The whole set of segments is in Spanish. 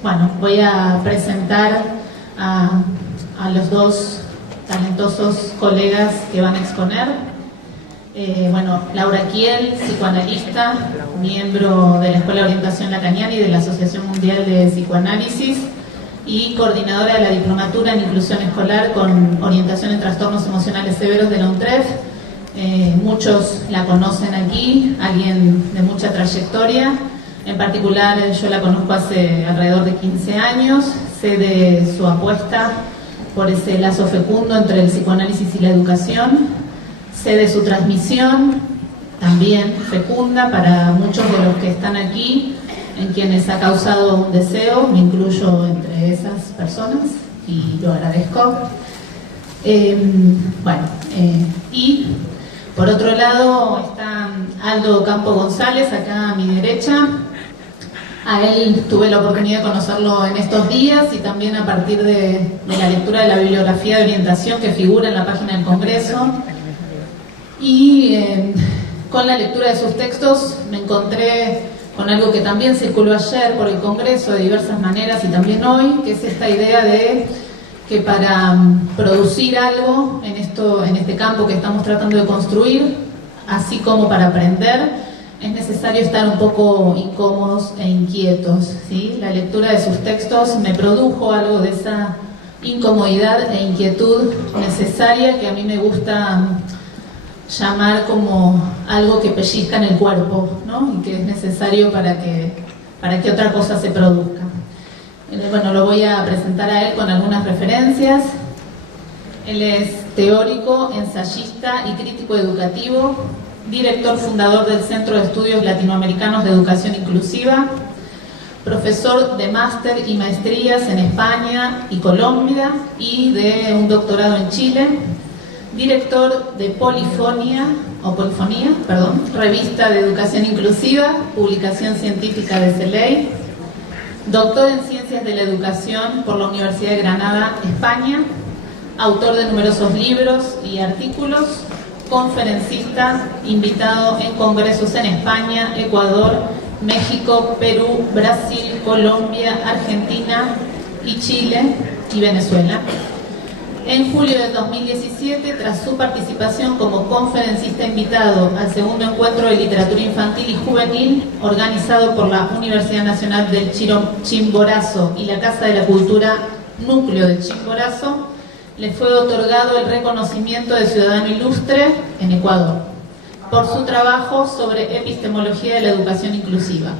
Bueno, voy a presentar a los dos talentosos colegas que van a exponer. Laura Kiel, psicoanalista, miembro de la Escuela de Orientación Lacaniana y de la Asociación Mundial de Psicoanálisis y coordinadora de la Diplomatura en Inclusión Escolar con Orientación en Trastornos Emocionales Severos de la UNTREF. Muchos la conocen aquí, alguien de mucha trayectoria. En particular, yo la conozco hace alrededor de 15 años, sé de su apuesta por ese lazo fecundo entre el psicoanálisis y la educación, sé de su transmisión, también fecunda para muchos de los que están aquí, en quienes ha causado un deseo, me incluyo entre esas personas y lo agradezco. Y por otro lado está Aldo Campo González, acá a mi derecha. A él tuve la oportunidad de conocerlo en estos días y también a partir de la lectura de la bibliografía de orientación que figura en la página del Congreso. Y con la lectura de sus textos me encontré con algo que también circuló ayer por el Congreso de diversas maneras y también hoy, que es esta idea de que para producir algo en este campo que estamos tratando de construir, así como para aprender, es necesario estar un poco incómodos e inquietos, ¿sí? La lectura de sus textos me produjo algo de esa incomodidad e inquietud necesaria que a mí me gusta llamar como algo que pellizca en el cuerpo, ¿no? Y que es necesario para que otra cosa se produzca. Lo voy a presentar a él con algunas referencias. Él es teórico, ensayista y crítico educativo, director fundador del Centro de Estudios Latinoamericanos de Educación Inclusiva, profesor de máster y maestrías en España y Colombia y de un doctorado en Chile, director de Polifonía, revista de Educación Inclusiva, publicación científica de CELEI, doctor en Ciencias de la Educación por la Universidad de Granada, España, autor de numerosos libros y artículos, conferencista, invitado en congresos en España, Ecuador, México, Perú, Brasil, Colombia, Argentina y Chile y Venezuela. En julio de 2017, tras su participación como conferencista invitado al segundo encuentro de literatura infantil y juvenil organizado por la Universidad Nacional del Chimborazo y la Casa de la Cultura Núcleo de Chimborazo, le fue otorgado el reconocimiento de Ciudadano Ilustre en Ecuador por su trabajo sobre epistemología de la educación inclusiva.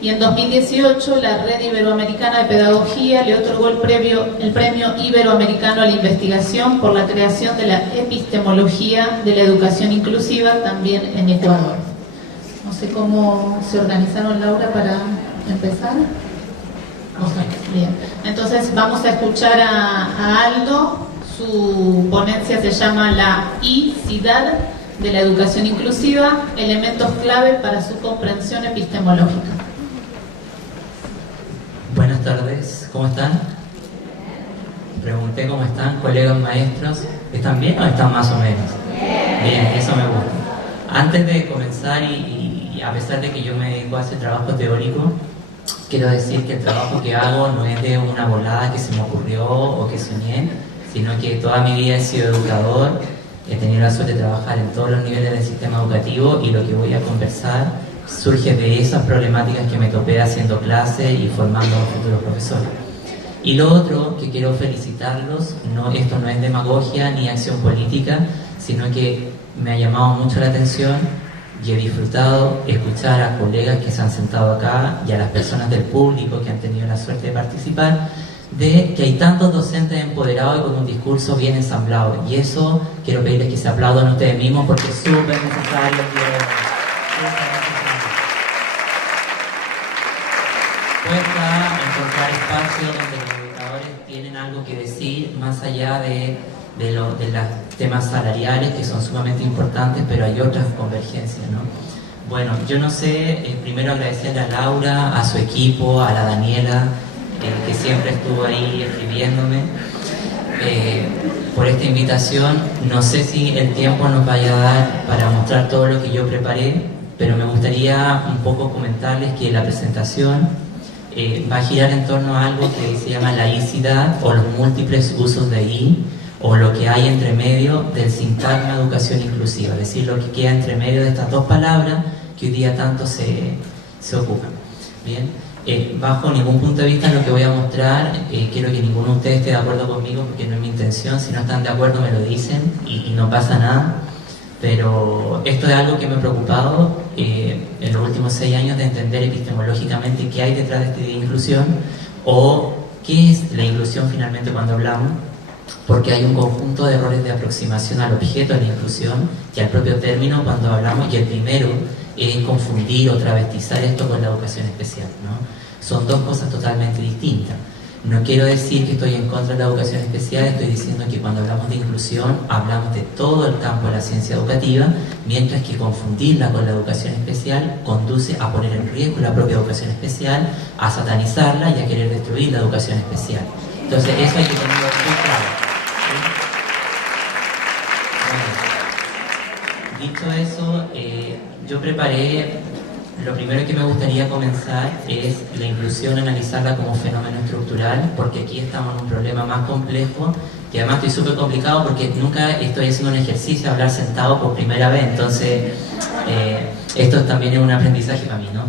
Y en 2018 la Red Iberoamericana de Pedagogía le otorgó el Premio Iberoamericano a la Investigación por la creación de la epistemología de la educación inclusiva también en Ecuador. No sé cómo se organizaron, Laura, para empezar. Bien. Entonces vamos a escuchar a Aldo. Su ponencia se llama La I-CIDAD de la educación inclusiva, elementos clave para su comprensión epistemológica. Buenas tardes, ¿cómo están? Pregunté cómo están, colegas maestros. ¿Están bien o están más o menos? Bien, eso me gusta. Antes de comenzar, y a pesar de que yo me dedico a ese trabajo teórico, quiero decir que el trabajo que hago no es de una volada que se me ocurrió o que soñé, sino que toda mi vida he sido educador, he tenido la suerte de trabajar en todos los niveles del sistema educativo y lo que voy a conversar surge de esas problemáticas que me topé haciendo clases y formando a futuros profesores. Y lo otro que quiero felicitarlos, esto no es demagogia ni acción política, sino que me ha llamado mucho la atención y he disfrutado escuchar a colegas que se han sentado acá y a las personas del público que han tenido la suerte de participar, de que hay tantos docentes empoderados y con un discurso bien ensamblado. Y eso quiero pedirles que se aplaudan ustedes mismos porque es súper necesario. Cuesta encontrar espacios donde los educadores tienen algo que decir más allá de los temas salariales, que son sumamente importantes, pero hay otras convergencias, ¿no? Bueno, yo no sé, primero agradecerle a Laura, a su equipo, a la Daniela, que siempre estuvo ahí escribiéndome, por esta invitación. No sé si el tiempo nos vaya a dar para mostrar todo lo que yo preparé, pero me gustaría un poco comentarles que la presentación va a girar en torno a algo que se llama laicidad o los múltiples usos de I, o lo que hay entre medio del sintagma educación inclusiva, es decir, lo que queda entre medio de estas dos palabras que hoy día tanto se ocupan. Bien, bajo ningún punto de vista lo que voy a mostrar, quiero que ninguno de ustedes esté de acuerdo conmigo porque no es mi intención. Si no están de acuerdo me lo dicen y no pasa nada, pero esto es algo que me ha preocupado en los últimos 6 años, de entender epistemológicamente qué hay detrás de esta idea de inclusión, o qué es la inclusión finalmente cuando hablamos, porque hay un conjunto de errores de aproximación al objeto de la inclusión y al propio término cuando hablamos, y el primero es confundir o travestizar esto con la educación especial, ¿no? Son dos cosas totalmente distintas. No quiero decir que estoy en contra de la educación especial, estoy diciendo que cuando hablamos de inclusión hablamos de todo el campo de la ciencia educativa, mientras que confundirla con la educación especial conduce a poner en riesgo la propia educación especial, a satanizarla y a querer destruir la educación especial. Entonces eso hay que tenerlo muy claro. Bueno, dicho eso, yo preparé, lo primero que me gustaría comenzar es la inclusión, analizarla como fenómeno estructural, porque aquí estamos en un problema más complejo, y además estoy súper complicado porque nunca estoy haciendo un ejercicio de hablar sentado por primera vez, entonces esto también es un aprendizaje para mí, ¿no?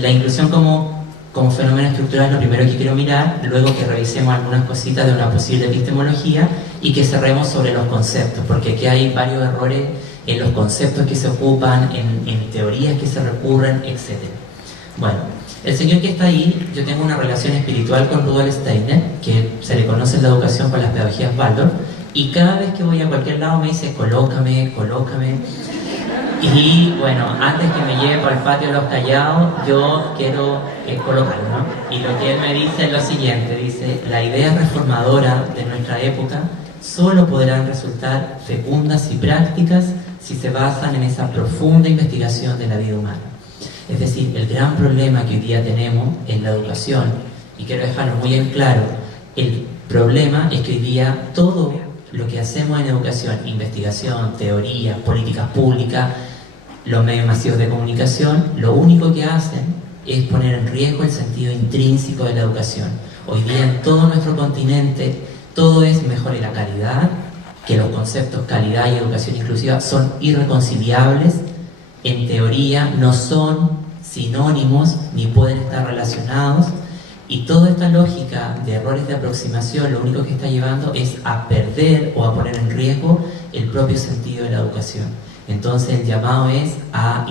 La inclusión como fenómeno estructural es lo primero que quiero mirar, luego que revisemos algunas cositas de una posible epistemología y que cerremos sobre los conceptos, porque aquí hay varios errores en los conceptos que se ocupan, en teorías que se recurren, etc. Bueno, el señor que está ahí, yo tengo una relación espiritual con Rudolf Steiner, que se le conoce en la educación con las pedagogías Waldorf, y cada vez que voy a cualquier lado me dice, colócame, colócame. Y bueno, antes que me lleve por el patio de los callados, yo quiero colocarlo, ¿no? Y lo que él me dice es lo siguiente, dice, la idea reformadora de nuestra época solo podrán resultar fecundas y prácticas si se basan en esa profunda investigación de la vida humana. Es decir, el gran problema que hoy día tenemos en la educación, y quiero dejarlo muy en claro, el problema es que hoy día todo lo que hacemos en educación, investigación, teoría, políticas públicas, los medios masivos de comunicación, lo único que hacen es poner en riesgo el sentido intrínseco de la educación. Hoy día en todo nuestro continente todo es mejore la calidad, que los conceptos calidad y educación inclusiva son irreconciliables, en teoría no son sinónimos ni pueden estar relacionados, y toda esta lógica de errores de aproximación lo único que está llevando es a perder o a poner en riesgo el propio sentido de la educación. Entonces el llamado es a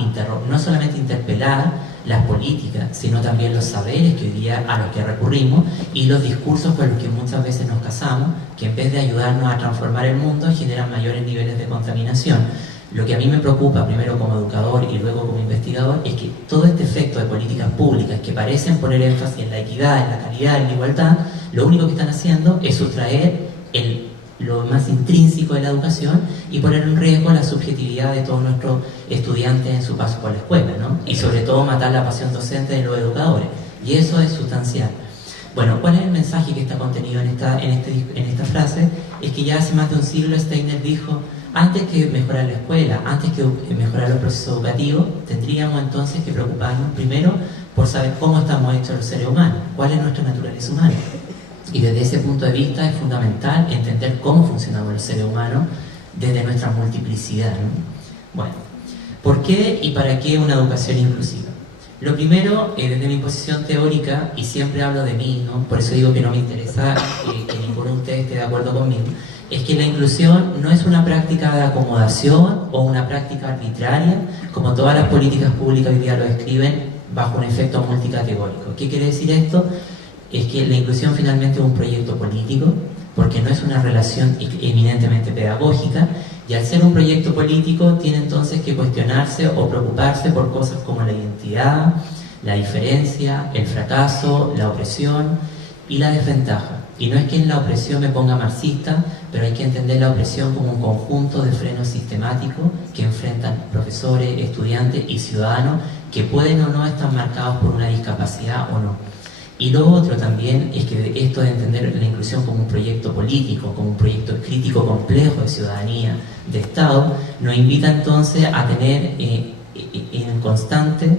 no solamente interpelar las políticas, sino también los saberes que hoy día a los que recurrimos y los discursos con los que muchas veces nos casamos, que en vez de ayudarnos a transformar el mundo generan mayores niveles de contaminación. Lo que a mí me preocupa, primero como educador y luego como investigador, es que todo este efecto de políticas públicas que parecen poner énfasis en la equidad, en la calidad, en la igualdad, lo único que están haciendo es sustraer lo más intrínseco de la educación y poner en riesgo la subjetividad de todos nuestros estudiantes en su paso por la escuela, ¿no? Y sobre todo matar la pasión docente de los educadores. Y eso es sustancial. Bueno, ¿cuál es el mensaje que está contenido en esta frase? Es que ya hace más de un siglo Steiner dijo, antes que mejorar la escuela, antes que mejorar los procesos educativos, tendríamos entonces que preocuparnos primero por saber cómo estamos hechos los seres humanos, cuál es nuestra naturaleza humana. Y desde ese punto de vista es fundamental entender cómo funcionamos los seres humanos desde nuestra multiplicidad, ¿no? Bueno, ¿por qué y para qué una educación inclusiva? Lo primero, desde mi posición teórica, y siempre hablo de mí, ¿no? Por eso digo que no me interesa que ninguno de ustedes esté de acuerdo conmigo, es que la inclusión no es una práctica de acomodación o una práctica arbitraria, como todas las políticas públicas hoy día lo describen, bajo un efecto multicategórico. ¿Qué quiere decir esto? Es que la inclusión finalmente es un proyecto político, porque no es una relación eminentemente pedagógica, y al ser un proyecto político tiene entonces que cuestionarse o preocuparse por cosas como la identidad, la diferencia, el fracaso, la opresión y la desventaja. Y no es que en la opresión me ponga marxista, pero hay que entender la opresión como un conjunto de frenos sistemáticos que enfrentan profesores, estudiantes y ciudadanos que pueden o no estar marcados por una discapacidad o no. Y lo otro también es que esto de entender la inclusión como un proyecto político, como un proyecto crítico complejo de ciudadanía, de Estado, nos invita entonces a tener en constante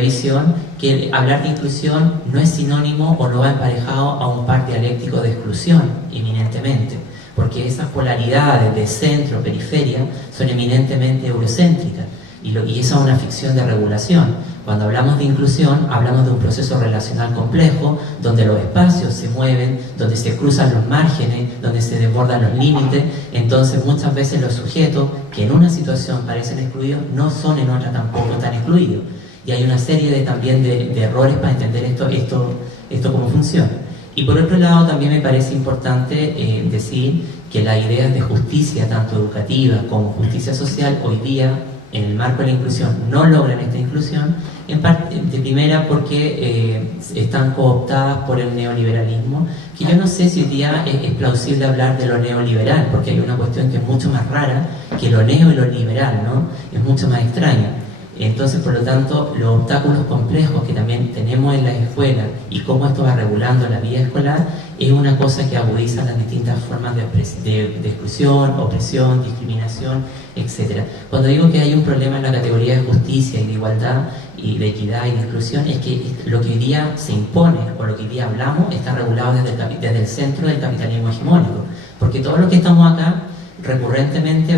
revisión, que hablar de inclusión no es sinónimo o no va emparejado a un par dialéctico de exclusión, eminentemente, porque esas polaridades de centro, periferia, son eminentemente eurocéntricas, y esa es una ficción de regulación. Cuando hablamos de inclusión, hablamos de un proceso relacional complejo, donde los espacios se mueven, donde se cruzan los márgenes, donde se desbordan los límites. Entonces, muchas veces los sujetos que en una situación parecen excluidos, no son en otra tampoco tan excluidos. Y hay una serie también de errores para entender esto cómo funciona. Y por otro lado, también me parece importante decir que las ideas de justicia, tanto educativa como justicia social, hoy día, en el marco de la inclusión, no logran esta inclusión, en parte, de primera porque están cooptadas por el neoliberalismo, que yo no sé si hoy día es plausible hablar de lo neoliberal, porque hay una cuestión que es mucho más rara que lo neo y lo liberal, ¿no? Es mucho más extraña. Entonces, por lo tanto, los obstáculos complejos que también tenemos en las escuelas y cómo esto va regulando la vida escolar es una cosa que agudiza las distintas formas de exclusión, opresión, discriminación, etc. Cuando digo que hay un problema en la categoría de justicia y de igualdad y de equidad y de inclusión, es que lo que hoy día se impone o lo que hoy día hablamos está regulado desde el centro del capitalismo hegemónico, porque todo lo que estamos acá recurrentemente,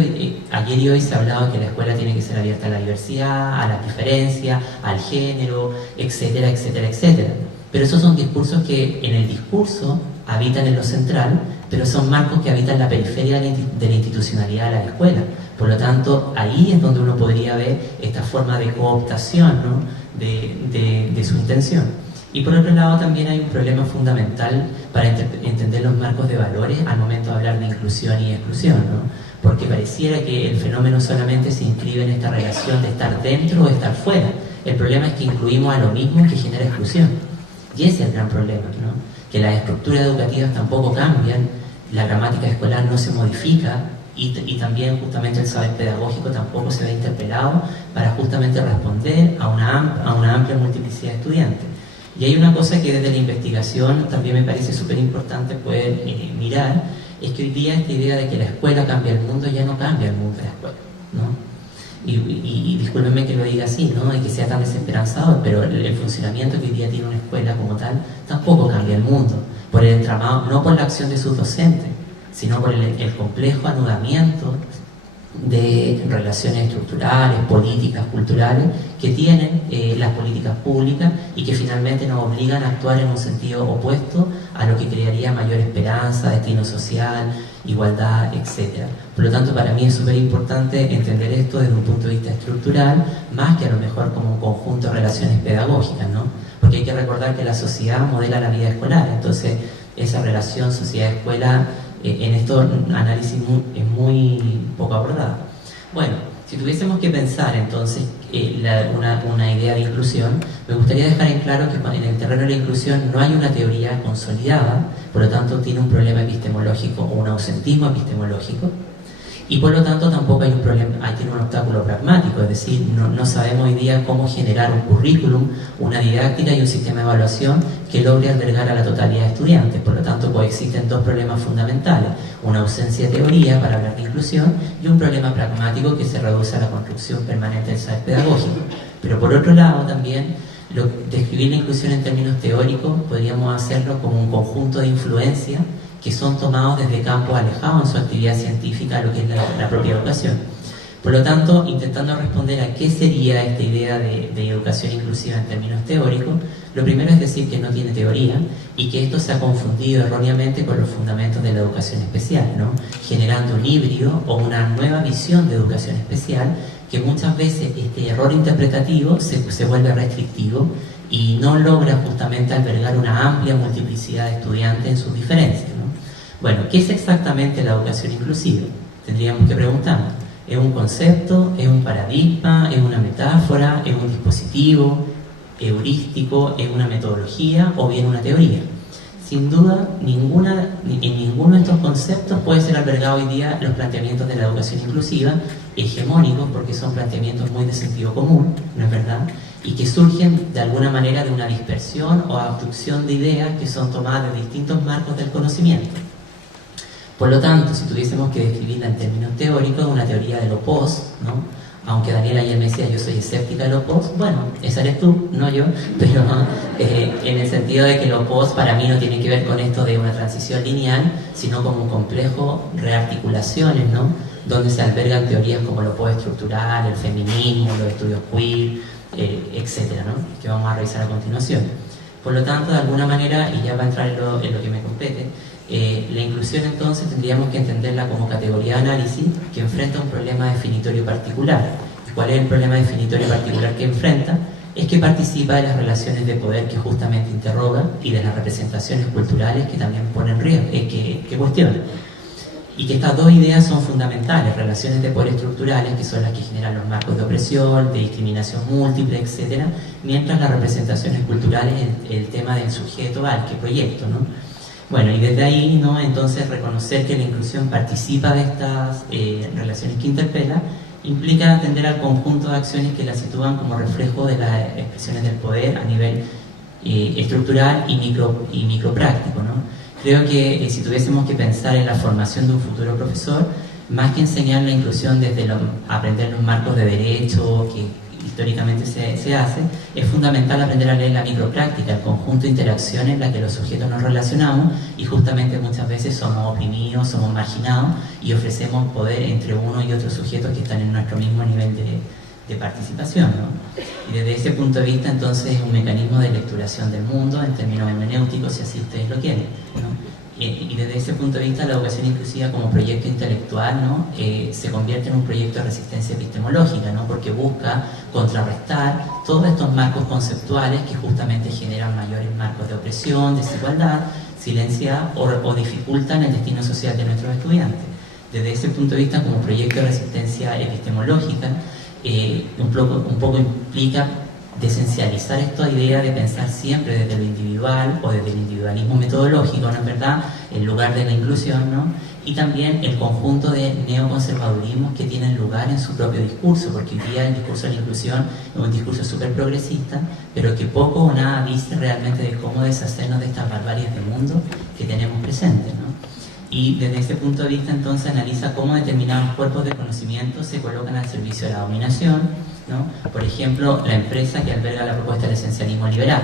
ayer y hoy se ha hablado que la escuela tiene que ser abierta a la diversidad, a las diferencias, al género, etcétera, etcétera, etcétera. Pero esos son discursos que en el discurso habitan en lo central, pero son marcos que habitan en la periferia de la institucionalidad de la escuela. Por lo tanto, ahí es donde uno podría ver esta forma de cooptación, ¿no? de su intención. Y por otro lado también hay un problema fundamental para entender los marcos de valores al momento de hablar de inclusión y exclusión, ¿no? Porque pareciera que el fenómeno solamente se inscribe en esta relación de estar dentro o estar fuera. El problema es que incluimos a lo mismo que genera exclusión. Y ese es el gran problema, ¿no? Que las estructuras educativas tampoco cambian, la gramática escolar no se modifica y también justamente el saber pedagógico tampoco se ve interpelado para justamente responder a una amplia multiplicidad de estudiantes. Y hay una cosa que desde la investigación también me parece súper importante poder mirar, es que hoy día esta idea de que la escuela cambia el mundo ya no cambia el mundo de la escuela, ¿no? Y discúlpenme que lo diga así, ¿no? Y que sea tan desesperanzador, pero el funcionamiento que hoy día tiene una escuela como tal tampoco cambia el mundo, por el entramado, no por la acción de sus docentes, sino por el complejo anudamiento de relaciones estructurales, políticas, culturales que tienen las políticas públicas y que finalmente nos obligan a actuar en un sentido opuesto a lo que crearía mayor esperanza, destino social, igualdad, etc. Por lo tanto, para mí es súper importante entender esto desde un punto de vista estructural, más que a lo mejor como un conjunto de relaciones pedagógicas, ¿no? Porque hay que recordar que la sociedad modela la vida escolar, entonces esa relación sociedad-escuela en estos análisis es muy poco abordada. Bueno, si tuviésemos que pensar entonces una idea de inclusión, me gustaría dejar en claro que en el terreno de la inclusión no hay una teoría consolidada, por lo tanto tiene un problema epistemológico o un ausentismo epistemológico, y por lo tanto tampoco hay un problema, tiene un obstáculo pragmático, es decir, no sabemos hoy día cómo generar un currículum, una didáctica y un sistema de evaluación que logre albergar a la totalidad de estudiantes. Por lo tanto, coexisten dos problemas fundamentales, una ausencia de teoría para hablar de inclusión y un problema pragmático que se reduce a la construcción permanente del saber pedagógico. Pero por otro lado también, describir la inclusión en términos teóricos podríamos hacerlo como un conjunto de influencias que son tomados desde campos alejados en su actividad científica a lo que es la propia educación. Por lo tanto, intentando responder a qué sería esta idea de educación inclusiva en términos teóricos, lo primero es decir que no tiene teoría y que esto se ha confundido erróneamente con los fundamentos de la educación especial, ¿no? Generando un híbrido o una nueva visión de educación especial que muchas veces este error interpretativo se vuelve restrictivo y no logra justamente albergar una amplia multiplicidad de estudiantes en sus diferencias, ¿no? Bueno, ¿qué es exactamente la educación inclusiva? Tendríamos que preguntarnos. ¿Es un concepto? ¿Es un paradigma? ¿Es una metáfora? ¿Es un dispositivo heurístico? ¿Es una metodología? ¿O bien una teoría? Sin duda, en ninguno de estos conceptos puede ser albergado hoy día los planteamientos de la educación inclusiva hegemónicos, porque son planteamientos muy de sentido común, ¿no es verdad? Y que surgen de alguna manera de una dispersión o abducción de ideas que son tomadas de distintos marcos del conocimiento. Por lo tanto, si tuviésemos que describirla en términos teóricos, una teoría de lo post, ¿no? aunque Daniela ayer me decía yo soy escéptica de los posts, bueno, esa eres tú, no yo, pero en el sentido de que los posts para mí no tienen que ver con esto de una transición lineal, sino como un complejo rearticulaciones, ¿no? Donde se albergan teorías como lo postestructural, el feminismo, los estudios queer, etcétera, ¿no? Que vamos a revisar a continuación. Por lo tanto, de alguna manera, y ya va a entrar en lo que me compete, la inclusión entonces tendríamos que entenderla como categoría de análisis que enfrenta un problema definitorio particular. ¿Cuál es el problema definitorio particular que enfrenta? Es que participa de las relaciones de poder que justamente interroga y de las representaciones culturales que también ponen riesgo, que cuestionan. Y que estas dos ideas son fundamentales, relaciones de poder estructurales, que son las que generan los marcos de opresión, de discriminación múltiple, etc., mientras las representaciones culturales, el tema del sujeto al que proyecto, ¿no? Bueno, y desde ahí, ¿no? Entonces, reconocer que la inclusión participa de estas relaciones que interpela, implica atender al conjunto de acciones que la sitúan como reflejo de las expresiones del poder a nivel estructural y micropráctico, ¿no? Creo que si tuviésemos que pensar en la formación de un futuro profesor, más que enseñar la inclusión desde aprender los marcos de derecho que históricamente se hace, es fundamental aprender a leer la micropráctica, el conjunto de interacciones en la que los sujetos nos relacionamos y justamente muchas veces somos oprimidos, somos marginados y ofrecemos poder entre uno y otro sujeto que están en nuestro mismo nivel de participación, ¿no? Y desde ese punto de vista entonces es un mecanismo de lecturación del mundo en términos hermenéuticos, si así ustedes lo quieren, ¿no? Y desde ese punto de vista la educación inclusiva como proyecto intelectual, ¿no? Se convierte en un proyecto de resistencia epistemológica, ¿no? Porque busca contrarrestar todos estos marcos conceptuales que justamente generan mayores marcos de opresión, desigualdad, silencia o dificultan el destino social de nuestros estudiantes. Desde ese punto de vista como proyecto de resistencia epistemológica, un poco implica desencializar esta idea de pensar siempre desde lo individual o desde el individualismo metodológico, ¿no es verdad?, en lugar de la inclusión, ¿no? Y también el conjunto de neoconservadurismos que tienen lugar en su propio discurso, porque hoy día el discurso de la inclusión es un discurso súper progresista, pero que poco o nada dice realmente de cómo deshacernos de estas barbaries del mundo que tenemos presentes, ¿no? Y desde ese punto de vista entonces analiza cómo determinados cuerpos de conocimiento se colocan al servicio de la dominación, ¿no? Por ejemplo, la empresa que alberga la propuesta del esencialismo liberal.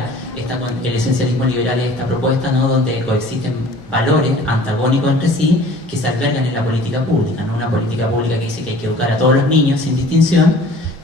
El esencialismo liberal es esta propuesta, ¿no?, donde coexisten valores antagónicos entre sí que se albergan en la política pública, ¿no? Una política pública que dice que hay que educar a todos los niños sin distinción,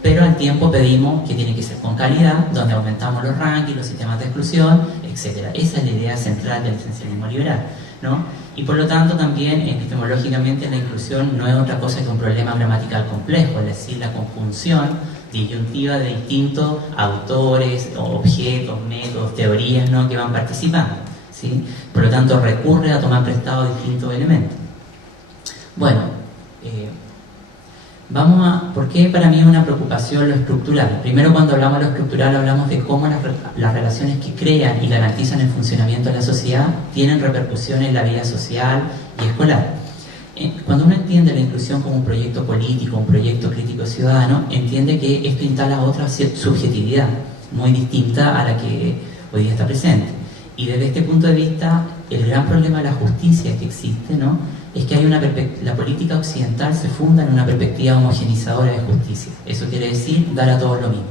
pero al tiempo pedimos que tiene que ser con calidad, donde aumentamos los rankings, los sistemas de exclusión, etc. Esa es la idea central del esencialismo liberal, ¿no? Y por lo tanto también epistemológicamente la inclusión no es otra cosa que un problema gramatical complejo, es decir, la conjunción disyuntiva de distintos autores, objetos, métodos, teorías, ¿no?, que van participando, ¿sí? Por lo tanto recurre a tomar prestado distintos elementos. Bueno, ¿por qué para mí es una preocupación lo estructural? Primero, cuando hablamos de lo estructural hablamos de cómo las relaciones que crean y garantizan el funcionamiento de la sociedad tienen repercusiones en la vida social y escolar. Cuando uno entiende la inclusión como un proyecto político, un proyecto crítico ciudadano, entiende que esto instala otra subjetividad muy distinta a la que hoy día está presente. Y desde este punto de vista, el gran problema de la justicia que existe, ¿no?, es que la política occidental se funda en una perspectiva homogenizadora de justicia. Eso quiere decir dar a todos lo mismo.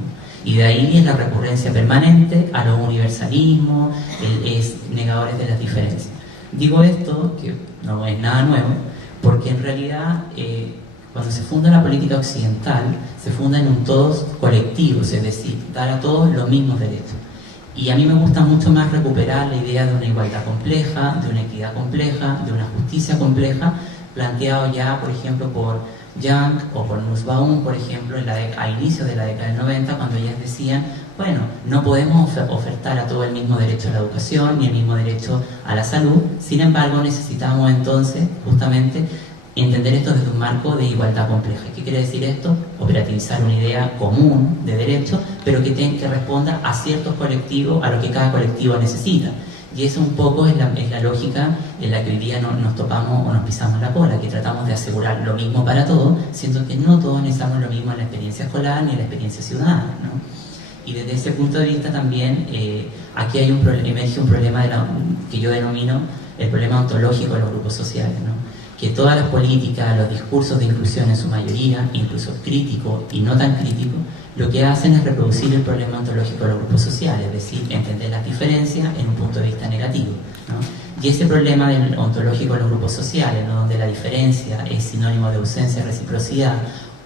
Y de ahí es la recurrencia permanente a los universalismos, es negadores de las diferencias. Digo esto, que no es nada nuevo, porque en realidad cuando se funda la política occidental, se funda en un todos colectivos, es decir, dar a todos los mismos derechos. Y a mí me gusta mucho más recuperar la idea de una igualdad compleja, de una equidad compleja, de una justicia compleja, planteado ya, por ejemplo, por Young o por Nussbaum, por ejemplo, a inicios de la década del 90, cuando ellas decían, bueno, no podemos ofertar a todo el mismo derecho a la educación, ni el mismo derecho a la salud, sin embargo necesitamos entonces, justamente, entender esto desde un marco de igualdad compleja. ¿Qué quiere decir esto? Operativizar una idea común de derecho, pero que responda a ciertos colectivos, a lo que cada colectivo necesita. Y eso un poco es la lógica en la que hoy día nos topamos o nos pisamos la cola, que tratamos de asegurar lo mismo para todos, siendo que no todos necesitamos lo mismo en la experiencia escolar ni en la experiencia ciudadana, ¿no? Y desde ese punto de vista también, aquí emerge un problema que yo denomino el problema ontológico de los grupos sociales, ¿no?, que todas las políticas, los discursos de inclusión en su mayoría, incluso críticos y no tan críticos, lo que hacen es reproducir el problema ontológico de los grupos sociales, es decir, entender las diferencias en un punto de vista negativo, ¿no? Y ese problema del ontológico de los grupos sociales, ¿no? Donde la diferencia es sinónimo de ausencia de reciprocidad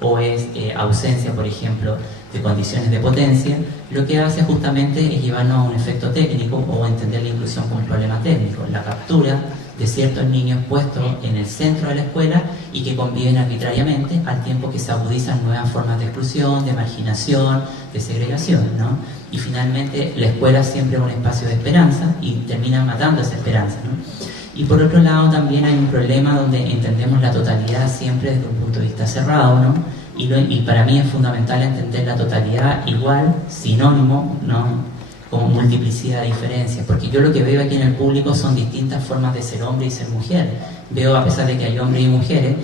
o es ausencia, por ejemplo, de condiciones de potencia, lo que hace justamente es llevarnos a un efecto técnico o entender la inclusión como un problema técnico, la captura de ciertos niños puestos en el centro de la escuela y que conviven arbitrariamente al tiempo que se agudizan nuevas formas de exclusión, de marginación, de segregación, ¿no? Y finalmente la escuela siempre es un espacio de esperanza y termina matando esa esperanza, ¿no? Y por otro lado también hay un problema donde entendemos la totalidad siempre desde un punto de vista cerrado, ¿no? Y para mí es fundamental entender la totalidad igual, sinónimo, ¿no? Como multiplicidad de diferencias, porque yo lo que veo aquí en el público son distintas formas de ser hombre y ser mujer. Veo, a pesar de que hay hombres y mujeres,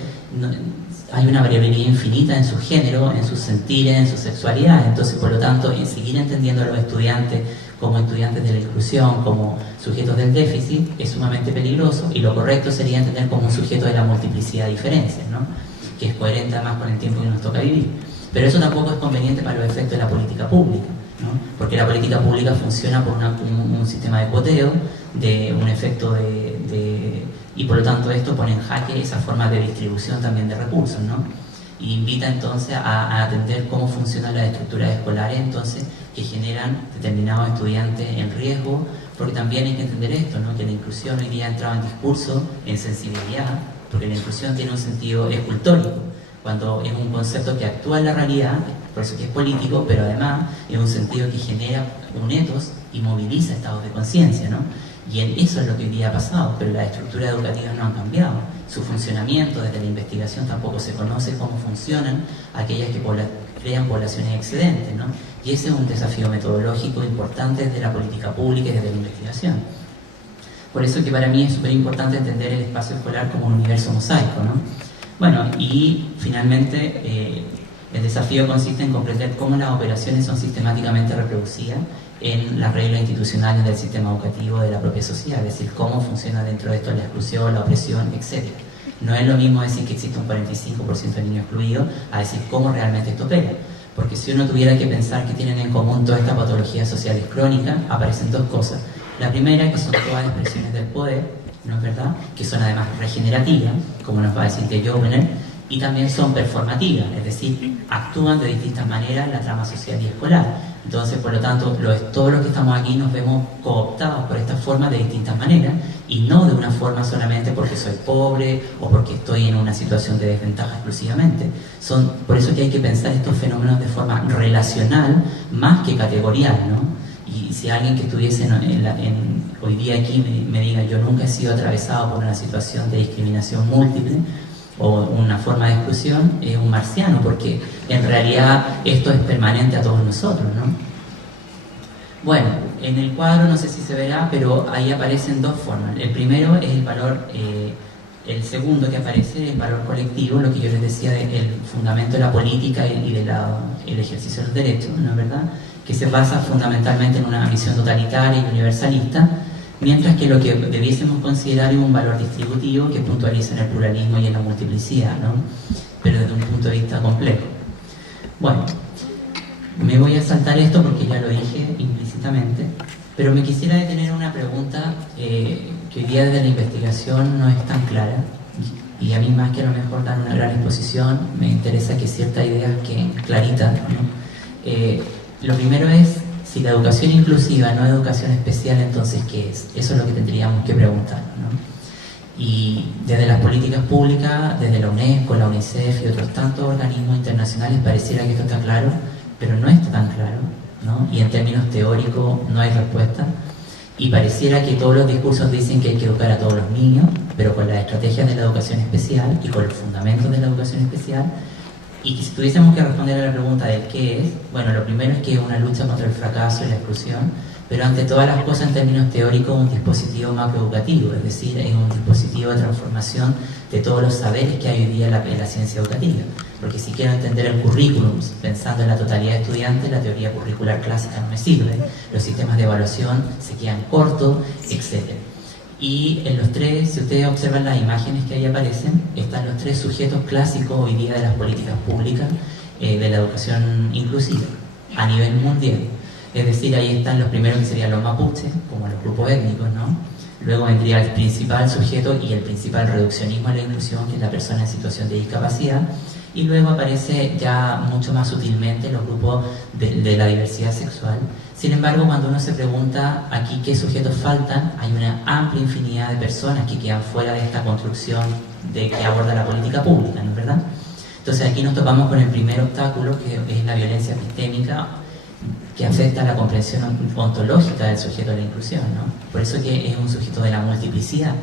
hay una variabilidad infinita en su género, en sus sentires, en su sexualidad. Entonces, por lo tanto, en seguir entendiendo a los estudiantes como estudiantes de la inclusión, como sujetos del déficit, es sumamente peligroso, y lo correcto sería entender como un sujeto de la multiplicidad de diferencias, ¿no? Que es coherente además con el tiempo que nos toca vivir. Pero eso tampoco es conveniente para los efectos de la política pública, ¿no? Porque la política pública funciona por un sistema de cuoteo, de un efecto y por lo tanto esto pone en jaque esa forma de distribución también de recursos, ¿no? Y invita entonces a atender cómo funcionan las estructuras escolares entonces que generan determinados estudiantes en riesgo, porque también hay que entender esto, ¿no? Que la inclusión hoy día ha entrado en discurso, en sensibilidad, porque la inclusión tiene un sentido escultórico, cuando es un concepto que actúa en la realidad, por eso que es político, pero además es un sentido que genera un etos y moviliza estados de conciencia, ¿no? Y eso es lo que hoy día ha pasado, pero las estructuras educativas no han cambiado. Su funcionamiento desde la investigación tampoco se conoce cómo funcionan aquellas que crean poblaciones excedentes, ¿no? Y ese es un desafío metodológico importante desde la política pública y desde la investigación. Por eso que para mí es súper importante entender el espacio escolar como un universo mosaico, ¿no? Bueno, y finalmente el desafío consiste en comprender cómo las operaciones son sistemáticamente reproducidas en las reglas institucionales del sistema educativo de la propia sociedad, es decir, cómo funciona dentro de esto la exclusión, la opresión, etc. No es lo mismo decir que existe un 45% de niños excluidos a decir cómo realmente esto opera. Porque si uno tuviera que pensar que tienen en común todas estas patologías sociales crónicas, aparecen dos cosas. La primera, que son todas expresiones del poder, ¿no es verdad? Que son además regenerativas, como nos va a decir de Jovener, y también son performativas, es decir, actúan de distintas maneras en la trama social y escolar. Entonces, por lo tanto, todos los que estamos aquí nos vemos cooptados por esta forma de distintas maneras, y no de una forma solamente porque soy pobre o porque estoy en una situación de desventaja exclusivamente. Por eso que hay que pensar estos fenómenos de forma relacional más que categorial, ¿no? Y si alguien que estuviese hoy día aquí me diga yo nunca he sido atravesado por una situación de discriminación múltiple o una forma de exclusión, es un marciano, porque en realidad esto es permanente a todos nosotros, ¿no? Bueno, en el cuadro no sé si se verá, pero ahí aparecen dos formas. El primero es el valor, el segundo que aparece es el valor colectivo, lo que yo les decía del fundamento de la política y del ejercicio de los derechos, ¿no es verdad? Que se basa fundamentalmente en una visión totalitaria y universalista, mientras que lo que debiésemos considerar es un valor distributivo que puntualiza en el pluralismo y en la multiplicidad, ¿no? Pero desde un punto de vista complejo. Bueno, me voy a saltar esto porque ya lo dije implícitamente, pero me quisiera detener en una pregunta que hoy día desde la investigación no es tan clara, y a mí más que a lo mejor dar una gran exposición, me interesa que ciertas ideas queden claritas, ¿no? Lo primero es, si la educación inclusiva no es educación especial, entonces ¿qué es? Eso es lo que tendríamos que preguntar, ¿no? Y desde las políticas públicas, desde la UNESCO, la UNICEF y otros tantos organismos internacionales, pareciera que esto está claro, pero no está tan claro, ¿no? Y en términos teóricos no hay respuesta. Y pareciera que todos los discursos dicen que hay que educar a todos los niños, pero con las estrategias de la educación especial y con los fundamentos de la educación especial. Y si tuviésemos que responder a la pregunta de qué es, bueno, lo primero es que es una lucha contra el fracaso y la exclusión, pero ante todas las cosas en términos teóricos un dispositivo macroeducativo, es decir, es un dispositivo de transformación de todos los saberes que hay hoy día en la ciencia educativa. Porque si quiero entender el currículum pensando en la totalidad de estudiantes, la teoría curricular clásica no me sirve, los sistemas de evaluación se quedan cortos, etc. Y en los tres, si ustedes observan las imágenes que ahí aparecen, están los tres sujetos clásicos hoy día de las políticas públicas de la educación inclusiva a nivel mundial. Es decir, ahí están los primeros que serían los mapuches, como los grupos étnicos, ¿no? Luego vendría el principal sujeto y el principal reduccionismo a la inclusión, que es la persona en situación de discapacidad. Y luego aparece ya mucho más sutilmente los grupos de la diversidad sexual. Sin embargo, cuando uno se pregunta aquí qué sujetos faltan, hay una amplia infinidad de personas que quedan fuera de esta construcción de que aborda la política pública, ¿no es verdad? Entonces aquí nos topamos con el primer obstáculo, que es la violencia epistémica, que afecta a la comprensión ontológica del sujeto de la inclusión, ¿no? Por eso que es un sujeto de la multiplicidad.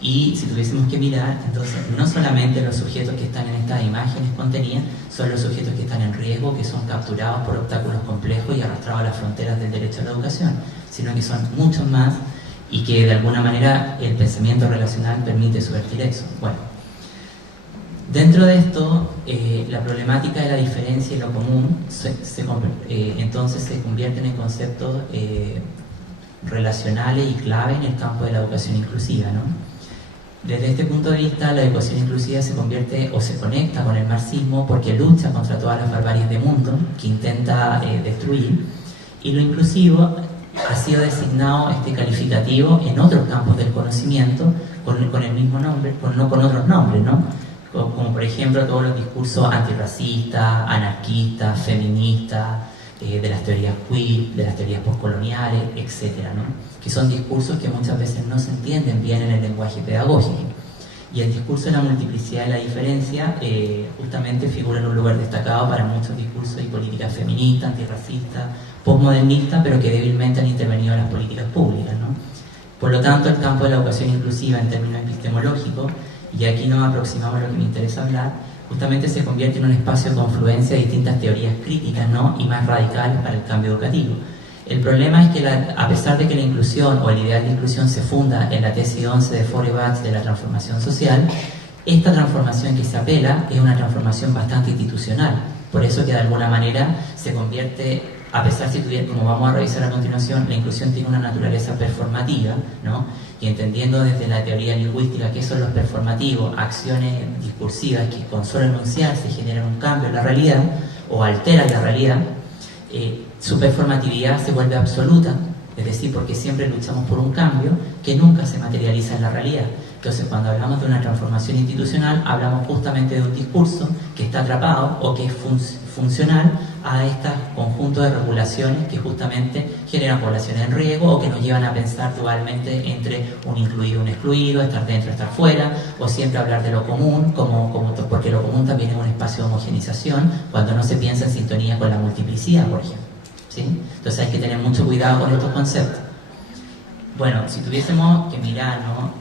Y si tuviésemos que mirar, entonces, no solamente los sujetos que están en estas imágenes contenidas son los sujetos que están en riesgo, que son capturados por obstáculos complejos y arrastrados a las fronteras del derecho a la educación, sino que son muchos más y que de alguna manera el pensamiento relacional permite subvertir eso. Bueno, dentro de esto, la problemática de la diferencia y lo común entonces se convierten en conceptos relacionales y clave en el campo de la educación inclusiva, ¿no? Desde este punto de vista, la educación inclusiva se convierte o se conecta con el marxismo porque lucha contra todas las barbaries del mundo que intenta destruir, y lo inclusivo ha sido designado este calificativo en otros campos del conocimiento con el mismo nombre, no con otros nombres, ¿no? Como por ejemplo todos los discursos antirracistas, anarquistas, feministas, de las teorías queer, de las teorías postcoloniales, etcétera, ¿no? Que son discursos que muchas veces no se entienden bien en el lenguaje pedagógico. Y el discurso de la multiplicidad y la diferencia justamente figura en un lugar destacado para muchos discursos y políticas feministas, antirracistas, postmodernistas, pero que débilmente han intervenido en las políticas públicas, ¿no? Por lo tanto, el campo de la educación inclusiva en términos epistemológicos, y aquí nos aproximamos a lo que me interesa hablar, justamente se convierte en un espacio de confluencia de distintas teorías críticas, ¿no? Y más radicales para el cambio educativo. El problema es que a pesar de que la inclusión o el ideal de inclusión se funda en la tesis 11 de Feuerbach de la transformación social, esta transformación que se apela es una transformación bastante institucional. Por eso que de alguna manera se convierte, a pesar si tuviera, como vamos a revisar a continuación, la inclusión tiene una naturaleza performativa, ¿no? Y entendiendo desde la teoría lingüística qué son los performativos, acciones discursivas que con solo enunciarse generan un cambio en la realidad o alteran la realidad, su performatividad se vuelve absoluta, es decir, porque siempre luchamos por un cambio que nunca se materializa en la realidad. Entonces, cuando hablamos de una transformación institucional, hablamos justamente de un discurso que está atrapado o que es funcional a este conjunto de regulaciones que justamente generan poblaciones en riesgo o que nos llevan a pensar dualmente entre un incluido y un excluido, estar dentro, estar fuera, o siempre hablar de lo común, porque lo común también es un espacio de homogenización cuando no se piensa en sintonía con la multiplicidad, por ejemplo, ¿sí? Entonces hay que tener mucho cuidado con estos conceptos. Bueno, si tuviésemos que mirar, ¿no?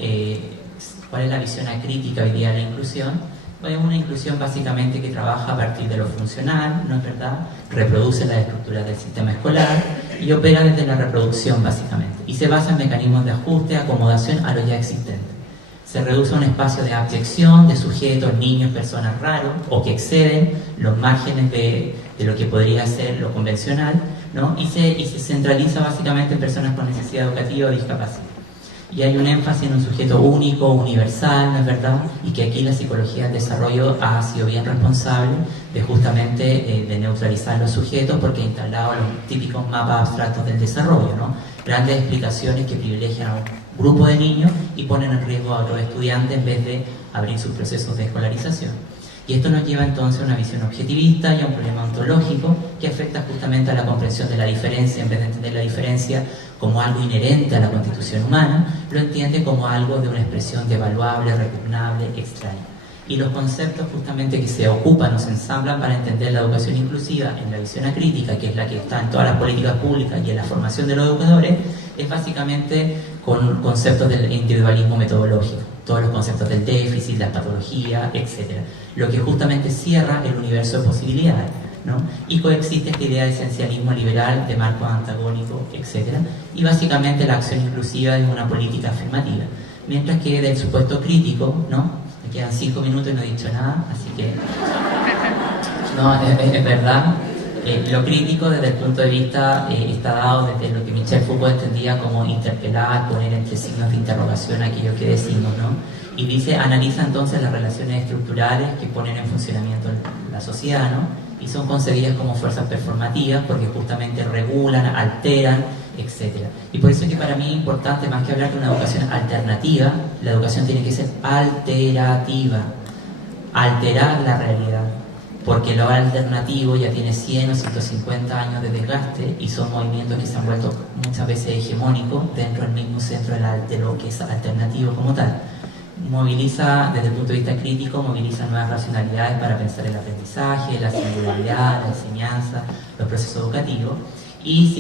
¿Cuál es la visión acrítica hoy día de la inclusión? Pues una inclusión básicamente que trabaja a partir de lo funcional, ¿no es verdad? Reproduce las estructuras del sistema escolar y opera desde la reproducción básicamente. Y se basa en mecanismos de ajuste, acomodación a lo ya existente. Se reduce a un espacio de abyección de sujetos, niños, personas raros o que exceden los márgenes de lo que podría ser lo convencional, ¿no? Y se centraliza básicamente en personas con necesidad educativa o discapacidad. Y hay un énfasis en un sujeto único, universal, ¿no es verdad? Y que aquí la psicología del desarrollo ha sido bien responsable de justamente de neutralizar los sujetos porque ha instalado los típicos mapas abstractos del desarrollo, ¿no? Grandes explicaciones que privilegian a un grupo de niños y ponen en riesgo a otros estudiantes en vez de abrir sus procesos de escolarización. Y esto nos lleva entonces a una visión objetivista y a un problema ontológico que afecta justamente a la comprensión de la diferencia. En vez de entender la diferencia como algo inherente a la constitución humana, lo entiende como algo de una expresión devaluable, repugnable, extraña. Y los conceptos justamente que se ocupan o se ensamblan para entender la educación inclusiva en la visión acrítica, que es la que está en todas las políticas públicas y en la formación de los educadores, es básicamente con conceptos del individualismo metodológico, todos los conceptos del déficit, la patología, etc. Lo que justamente cierra el universo de posibilidades, ¿no? Y coexiste esta idea de esencialismo liberal, de marcos antagónicos, etc. Y básicamente la acción inclusiva es una política afirmativa. Mientras que del supuesto crítico, ¿no? Me quedan 5 minutos y no he dicho nada, así que... No, es verdad. Lo crítico desde el punto de vista está dado desde lo que Michel Foucault entendía como interpelar, poner entre signos de interrogación aquello que decimos, ¿no? Y dice, analiza entonces las relaciones estructurales que ponen en funcionamiento la sociedad, ¿no? Y son concebidas como fuerzas performativas porque justamente regulan, alteran, etc. Y por eso es que para mí es importante, más que hablar de una educación alternativa, la educación tiene que ser alterativa, alterar la realidad. Porque lo alternativo ya tiene 100 o 150 años de desgaste y son movimientos que se han vuelto muchas veces hegemónicos dentro del mismo centro de lo que es alternativo como tal. Moviliza, desde el punto de vista crítico, moviliza nuevas racionalidades para pensar el aprendizaje, la singularidad, la enseñanza, los procesos educativos, y se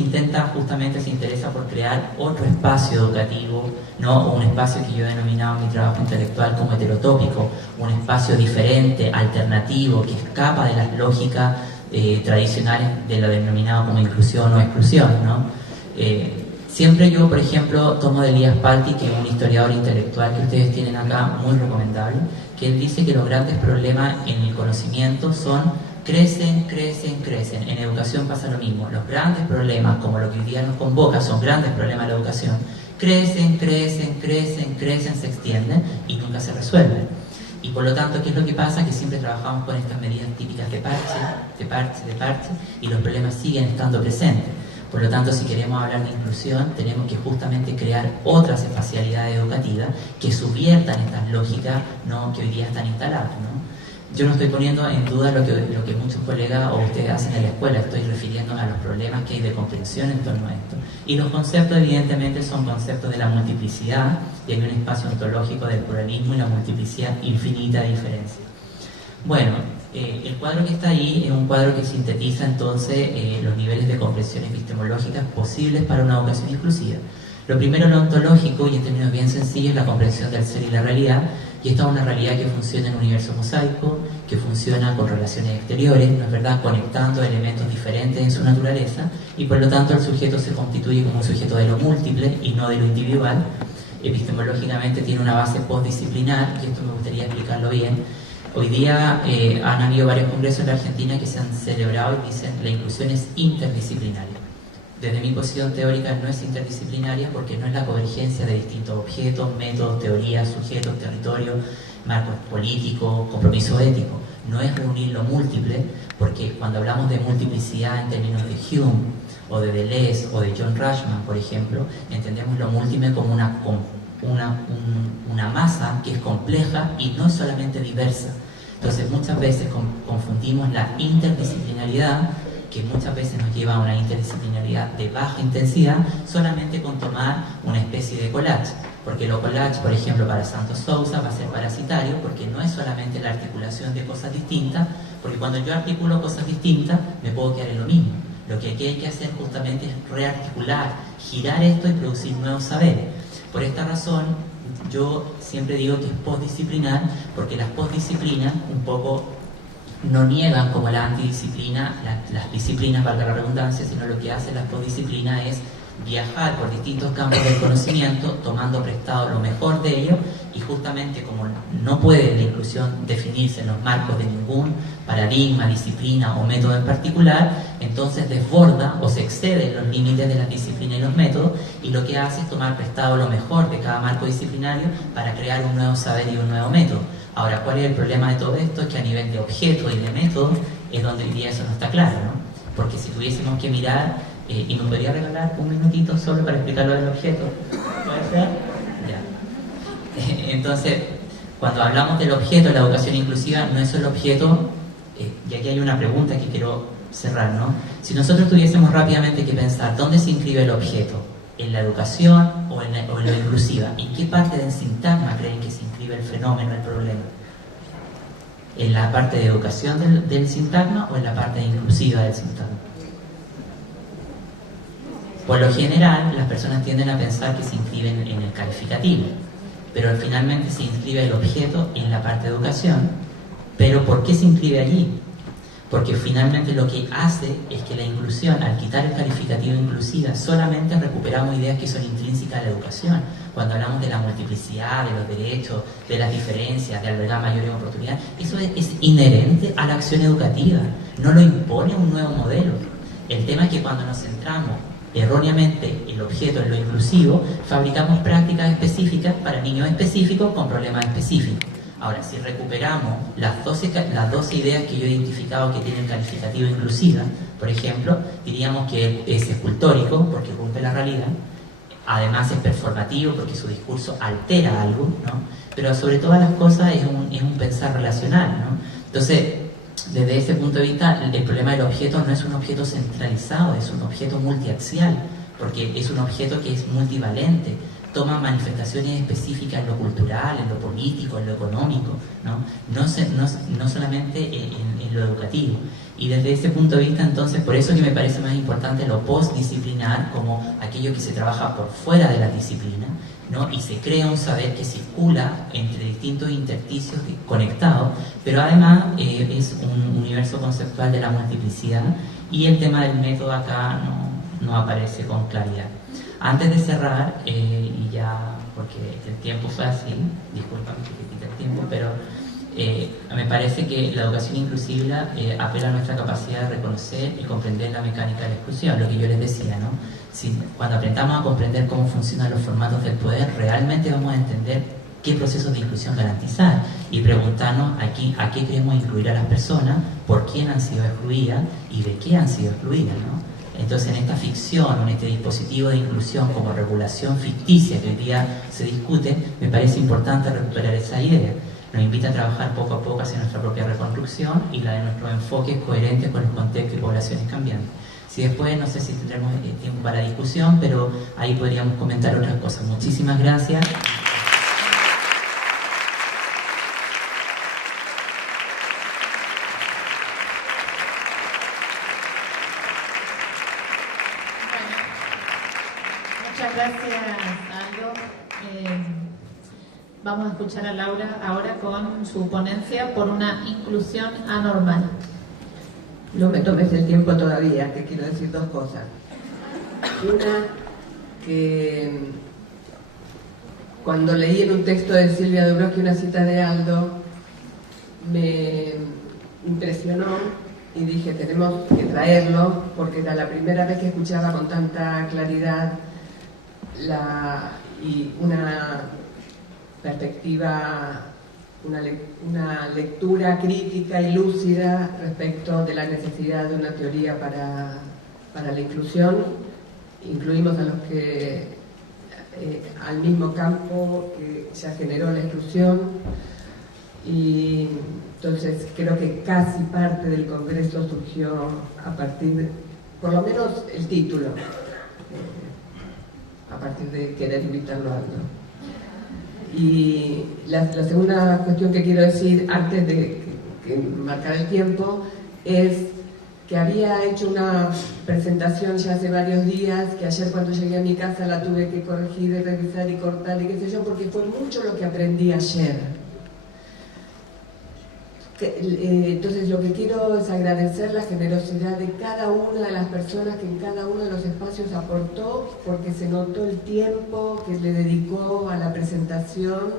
interesa por crear otro espacio educativo, ¿no? Un espacio que yo he denominado en mi trabajo intelectual como heterotópico, un espacio diferente, alternativo, que escapa de las lógicas tradicionales de lo denominado como inclusión o exclusión, ¿no? Siempre yo, por ejemplo, tomo de Elías Palti, que es un historiador intelectual que ustedes tienen acá, muy recomendable, que él dice que los grandes problemas en el conocimiento son crecen. En educación pasa lo mismo. Los grandes problemas, como lo que hoy día nos convoca, son grandes problemas de la educación. Crecen, se extienden y nunca se resuelven. Y por lo tanto, ¿qué es lo que pasa? Que siempre trabajamos con estas medidas típicas de parche, y los problemas siguen estando presentes. Por lo tanto, si queremos hablar de inclusión, tenemos que justamente crear otras espacialidades educativas que subviertan estas lógicas, ¿no?, que hoy día están instaladas, ¿no? Yo no estoy poniendo en duda lo que muchos colegas o ustedes hacen en la escuela, estoy refiriéndome a los problemas que hay de comprensión en torno a esto. Y los conceptos, evidentemente, son conceptos de la multiplicidad, y hay un espacio ontológico del pluralismo y la multiplicidad infinita de diferencias. Bueno, el cuadro que está ahí es un cuadro que sintetiza entonces los niveles de comprensión epistemológicas posibles para una educación inclusiva. Lo primero, lo ontológico, y en términos bien sencillos, es la comprensión del ser y la realidad. Y esta es una realidad que funciona en un universo mosaico, que funciona con relaciones exteriores, ¿no es verdad?, conectando elementos diferentes en su naturaleza, y por lo tanto el sujeto se constituye como un sujeto de lo múltiple y no de lo individual. Epistemológicamente tiene una base postdisciplinar, y esto me gustaría explicarlo bien. Hoy día han habido varios congresos en la Argentina que se han celebrado y dicen la inclusión es interdisciplinaria. Desde mi posición teórica no es interdisciplinaria porque no es la convergencia de distintos objetos, métodos, teorías, sujetos, territorios, marcos políticos, compromiso ético. No es reunir lo múltiple, porque cuando hablamos de multiplicidad en términos de Hume o de Deleuze o de John Rashman, por ejemplo, entendemos lo múltiple como una masa que es compleja y no solamente diversa. Entonces muchas veces confundimos la interdisciplinaridad, que muchas veces nos lleva a una interdisciplinaridad de baja intensidad, solamente con tomar una especie de collage. Porque lo collage, por ejemplo, para Santos Sousa va a ser parasitario, porque no es solamente la articulación de cosas distintas, porque cuando yo articulo cosas distintas, me puedo quedar en lo mismo. Lo que aquí hay que hacer justamente es rearticular, girar esto y producir nuevos saberes. Por esta razón, yo siempre digo que es postdisciplinar, porque las postdisciplinas un poco no niegan como la antidisciplina, las disciplinas, valga la redundancia, sino lo que hace las postdisciplinas es viajar por distintos campos del conocimiento, tomando prestado lo mejor de ello, y justamente como no puede la inclusión definirse en los marcos de ningún paradigma, disciplina o método en particular, entonces desborda o se excede en los límites de las disciplinas y los métodos, y lo que hace es tomar prestado lo mejor de cada marco disciplinario para crear un nuevo saber y un nuevo método. Ahora, ¿cuál es el problema de todo esto? Es que a nivel de objeto y de método es donde hoy día eso no está claro, ¿no? Porque si tuviésemos que mirar, y me podría regalar un minutito solo para explicar lo del objeto, ¿puede ser? Ya. Entonces, cuando hablamos del objeto, la educación inclusiva no es solo objeto, y aquí hay una pregunta que quiero cerrar, ¿no? Si nosotros tuviésemos rápidamente que pensar, ¿dónde se inscribe el objeto? ¿En la educación o en la inclusiva? ¿En qué parte del sintagma creen que se inscribe el fenómeno, el problema? ¿En la parte de educación del sintagma o en la parte inclusiva del sintagma? Por lo general, las personas tienden a pensar que se inscriben en el calificativo, pero finalmente se inscribe el objeto en la parte de educación. ¿Pero por qué se inscribe allí? Porque finalmente lo que hace es que la inclusión, al quitar el calificativo inclusiva, solamente recuperamos ideas que son intrínsecas a la educación. Cuando hablamos de la multiplicidad, de los derechos, de las diferencias, de albergar mayor oportunidad, eso es inherente a la acción educativa. no lo impone un nuevo modelo. El tema es que cuando nos centramos erróneamente el objeto en lo inclusivo, fabricamos prácticas específicas para niños específicos con problemas específicos. Ahora, si recuperamos las 12 ideas que yo he identificado que tienen calificativo inclusiva, por ejemplo, diríamos que es escultórico porque rompe la realidad, además es performativo porque su discurso altera algo, ¿no? Pero sobre todas las cosas es un pensar relacional, ¿no? Entonces, desde ese punto de vista, el problema del objeto no es un objeto centralizado, es un objeto multiaxial, porque es un objeto que es multivalente, toma manifestaciones específicas en lo cultural, en lo político, en lo económico, no solamente en lo educativo. Y desde ese punto de vista, entonces, por eso que me parece más importante lo postdisciplinar como aquello que se trabaja por fuera de la disciplina, ¿no? Y se crea un saber que circula entre distintos intersticios conectados, pero además es un universo conceptual de la multiplicidad, y el tema del método acá no aparece con claridad. Antes de cerrar, y ya porque el tiempo fue así, discúlpame que te quite el tiempo, pero me parece que la educación inclusiva apela a nuestra capacidad de reconocer y comprender la mecánica de la exclusión, lo que yo les decía, ¿no? Cuando aprendamos a comprender cómo funcionan los formatos del poder, realmente vamos a entender qué procesos de inclusión garantizar y preguntarnos a qué queremos incluir a las personas, por quién han sido excluidas y de qué han sido excluidas, ¿no? Entonces, en esta ficción, en este dispositivo de inclusión como regulación ficticia que hoy día se discute, me parece importante recuperar esa idea. Nos invita a trabajar poco a poco hacia nuestra propia reconstrucción y la de nuestros enfoques coherentes con el contexto y poblaciones cambiantes. Si después, no sé si tendremos tiempo para discusión, pero ahí podríamos comentar otras cosas. Muchísimas gracias. Muchas gracias, Aldo. Vamos a escuchar a Laura ahora con su ponencia por una inclusión anormal. No me tomes el tiempo todavía, que quiero decir dos cosas. Una, que cuando leí en un texto de Silvia Dabrowski una cita de Aldo, me impresionó y dije, tenemos que traerlo, porque era la primera vez que escuchaba con tanta claridad y una perspectiva, una lectura crítica y lúcida respecto de la necesidad de una teoría para la inclusión. Incluimos a los que al mismo campo que ya generó la exclusión, y entonces creo que casi parte del Congreso surgió a partir, por lo menos el título, a partir de querer invitarlo a algo. Y la segunda cuestión que quiero decir, antes de marcar el tiempo, es que había hecho una presentación ya hace varios días, que ayer cuando llegué a mi casa la tuve que corregir y revisar y cortar y qué sé yo, porque fue mucho lo que aprendí ayer. Entonces lo que quiero es agradecer la generosidad de cada una de las personas que en cada uno de los espacios aportó, porque se notó el tiempo que le dedicó a la presentación,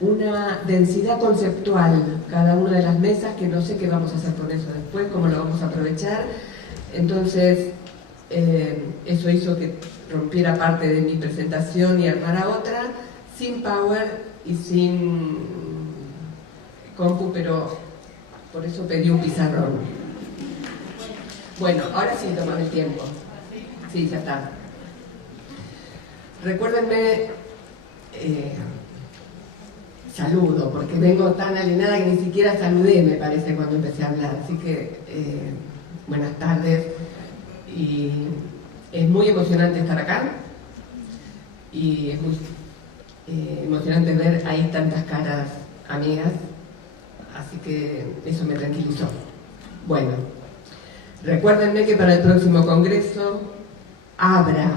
una densidad conceptual, cada una de las mesas, que no sé qué vamos a hacer con eso después, cómo lo vamos a aprovechar. Entonces eso hizo que rompiera parte de mi presentación y armara otra, sin power y sin compu, pero por eso pedí un pizarrón. Bueno, ahora sí tomame el tiempo. Sí, ya está. Recuérdenme, saludo, porque vengo tan alienada que ni siquiera saludé, me parece, cuando empecé a hablar. Así que, buenas tardes. Y es muy emocionante estar acá. Y es muy emocionante ver ahí tantas caras amigas. Así que eso me tranquilizó. Bueno, recuérdenme que para el próximo congreso abra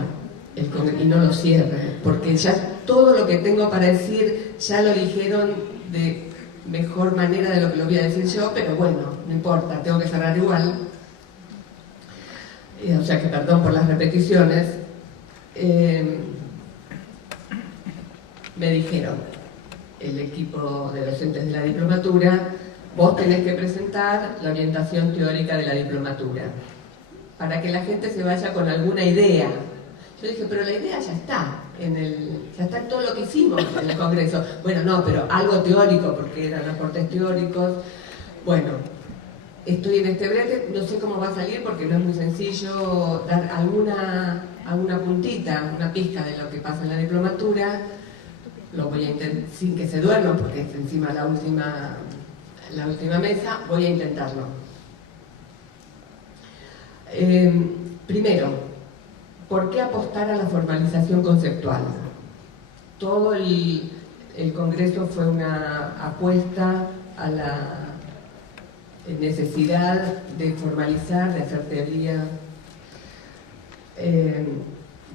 el congreso y no lo cierre, porque ya todo lo que tengo para decir ya lo dijeron de mejor manera de lo que lo voy a decir yo, pero bueno, no importa, tengo que cerrar igual. O sea que perdón por las repeticiones. Me dijeron el equipo de docentes de la diplomatura vos tenés que presentar la orientación teórica de la diplomatura, para que la gente se vaya con alguna idea. Yo dije, pero la idea ya está, ya está en todo lo que hicimos en el Congreso. Bueno, no, pero algo teórico, porque eran aportes teóricos. Bueno, estoy en este brete, no sé cómo va a salir, porque no es muy sencillo dar alguna puntita, una pizca de lo que pasa en la diplomatura. Lo voy a intentar, sin que se duerma, porque es encima la última mesa, voy a intentarlo. Primero, ¿por qué apostar a la formalización conceptual? Todo el Congreso fue una apuesta a la necesidad de formalizar, de hacer teoría.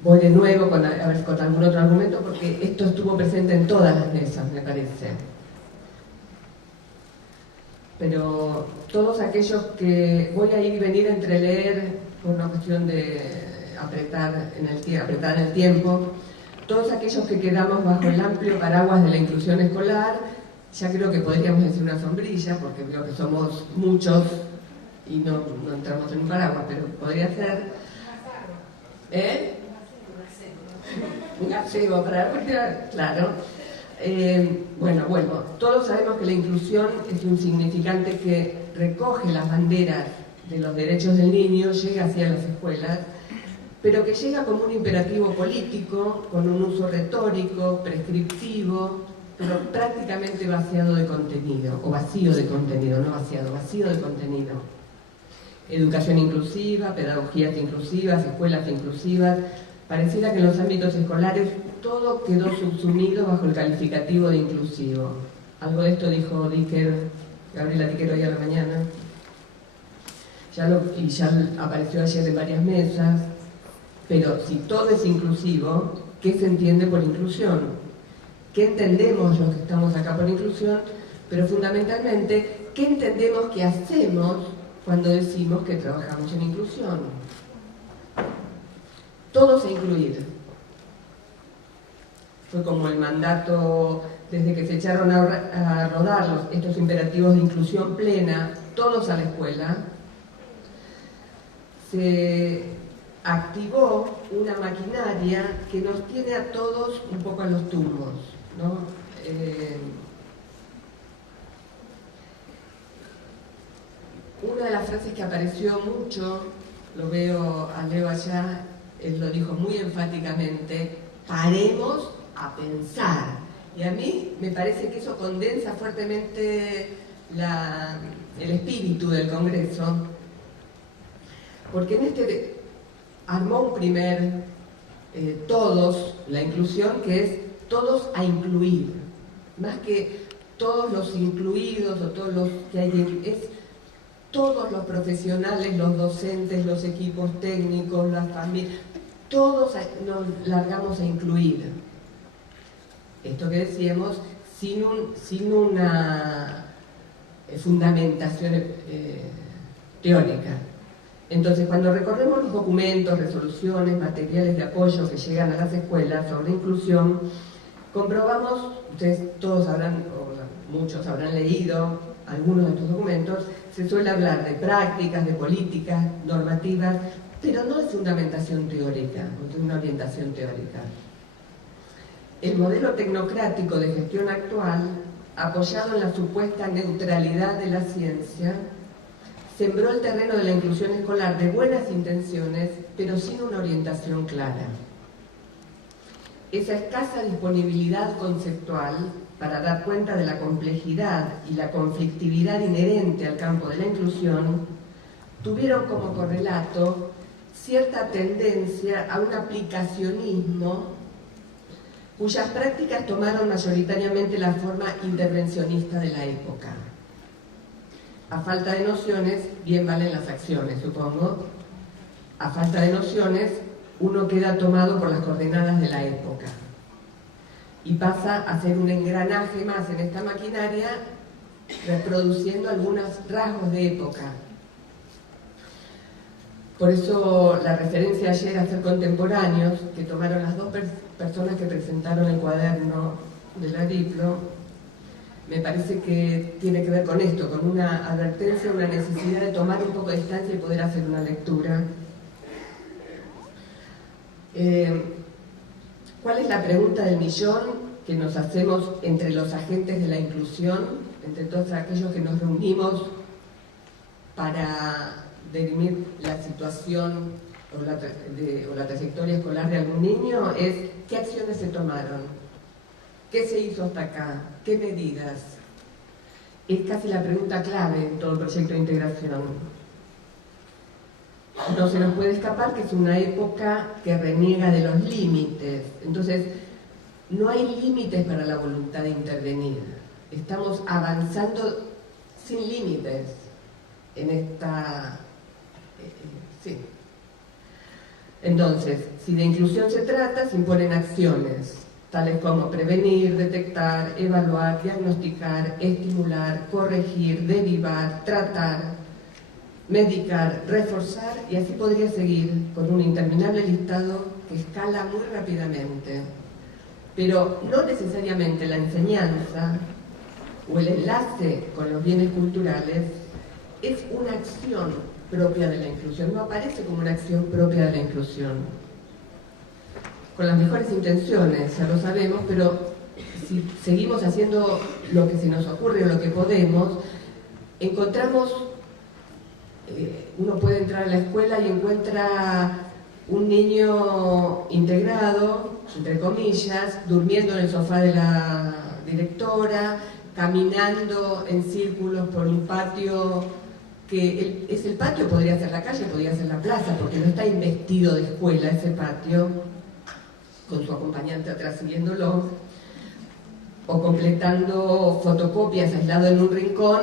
Voy de nuevo con algún otro argumento, porque esto estuvo presente en todas las mesas, me parece. Pero todos aquellos que voy a ir y venir entre leer por una cuestión de apretar en el tiempo, todos aquellos que quedamos bajo el amplio paraguas de la inclusión escolar, ya creo que podríamos decir una sombrilla, porque veo que somos muchos y no entramos en un paraguas, pero podría ser un gazebo para claro. Bueno, todos sabemos que la inclusión es un significante que recoge las banderas de los derechos del niño, llega hacia las escuelas, pero que llega como un imperativo político, con un uso retórico, prescriptivo, pero prácticamente vaciado de contenido, o vacío de contenido, no vaciado, vacío de contenido. Educación inclusiva, pedagogías inclusivas, escuelas inclusivas. Pareciera que en los ámbitos escolares todo quedó subsumido bajo el calificativo de inclusivo. Algo de esto dijo Gabriela Dicker hoy a la mañana. Y ya apareció ayer en varias mesas. Pero si todo es inclusivo, ¿qué se entiende por inclusión? ¿Qué entendemos los que estamos acá por inclusión? Pero fundamentalmente, ¿qué entendemos que hacemos cuando decimos que trabajamos en inclusión? Todos a incluir. Fue como el mandato, desde que se echaron a rodar estos imperativos de inclusión plena, todos a la escuela, se activó una maquinaria que nos tiene a todos un poco a los tumbos, ¿no? Una de las frases que apareció mucho, lo veo a Leo allá, él lo dijo muy enfáticamente: paremos a pensar. Y a mí me parece que eso condensa fuertemente el espíritu del Congreso, porque en armó un primer todos, la inclusión, que es todos a incluir, más que todos los incluidos o todos los que hay, es todos los profesionales, los docentes, los equipos técnicos, las familias, todos nos largamos a incluir. Esto que decíamos, sin una fundamentación teórica. Entonces, cuando recorremos los documentos, resoluciones, materiales de apoyo que llegan a las escuelas sobre inclusión, comprobamos, ustedes todos habrán, o muchos habrán leído algunos de estos documentos, se suele hablar de prácticas, de políticas, normativas, pero no de fundamentación teórica, no de una orientación teórica. El modelo tecnocrático de gestión actual, apoyado en la supuesta neutralidad de la ciencia, sembró el terreno de la inclusión escolar de buenas intenciones, pero sin una orientación clara. Esa escasa disponibilidad conceptual para dar cuenta de la complejidad y la conflictividad inherente al campo de la inclusión tuvieron como correlato cierta tendencia a un aplicacionismo cuyas prácticas tomaron mayoritariamente la forma intervencionista de la época. A falta de nociones, bien valen las acciones, supongo. A falta de nociones, uno queda tomado por las coordenadas de la época y pasa a ser un engranaje más en esta maquinaria, reproduciendo algunos rasgos de época. Por eso la referencia ayer a ser contemporáneos, que tomaron las dos personas que presentaron el cuaderno de la Diplo, me parece que tiene que ver con esto, con una advertencia, una necesidad de tomar un poco de distancia y poder hacer una lectura. ¿Cuál es la pregunta del millón que nos hacemos entre los agentes de la inclusión, entre todos aquellos que nos reunimos para dirimir la situación o la trayectoria escolar de algún niño? Es ¿qué acciones se tomaron? ¿Qué se hizo hasta acá? ¿Qué medidas? Es casi la pregunta clave en todo el proyecto de integración. No se nos puede escapar que es una época que reniega de los límites. Entonces, no hay límites para la voluntad de intervenir. Estamos avanzando sin límites en esta... sí. Entonces, si de inclusión se trata, se imponen acciones, tales como prevenir, detectar, evaluar, diagnosticar, estimular, corregir, derivar, tratar, medicar, reforzar, y así podría seguir con un interminable listado que escala muy rápidamente. Pero no necesariamente la enseñanza o el enlace con los bienes culturales es una acción propia de la inclusión, no aparece como una acción propia de la inclusión. Con las mejores intenciones, ya lo sabemos, pero si seguimos haciendo lo que se nos ocurre o lo que podemos, encontramos, uno puede entrar a la escuela y encuentra un niño integrado, entre comillas, durmiendo en el sofá de la directora, caminando en círculos por un patio que es el patio, podría ser la calle, podría ser la plaza, porque no está investido de escuela ese patio, con su acompañante atrás siguiéndolo, o completando fotocopias aislado en un rincón,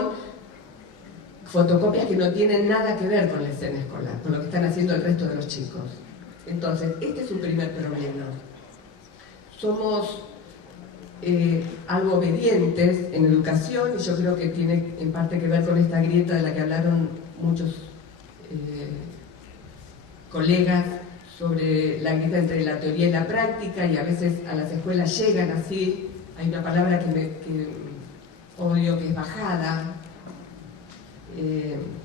fotocopias que no tienen nada que ver con la escena escolar, con lo que están haciendo el resto de los chicos. Entonces, este es un primer problema. Somos algo obedientes en educación, y yo creo que tiene en parte que ver con esta grieta de la que hablaron muchos colegas, sobre la grieta entre la teoría y la práctica, y a veces a las escuelas llegan así. Hay una palabra que odio, que es bajada,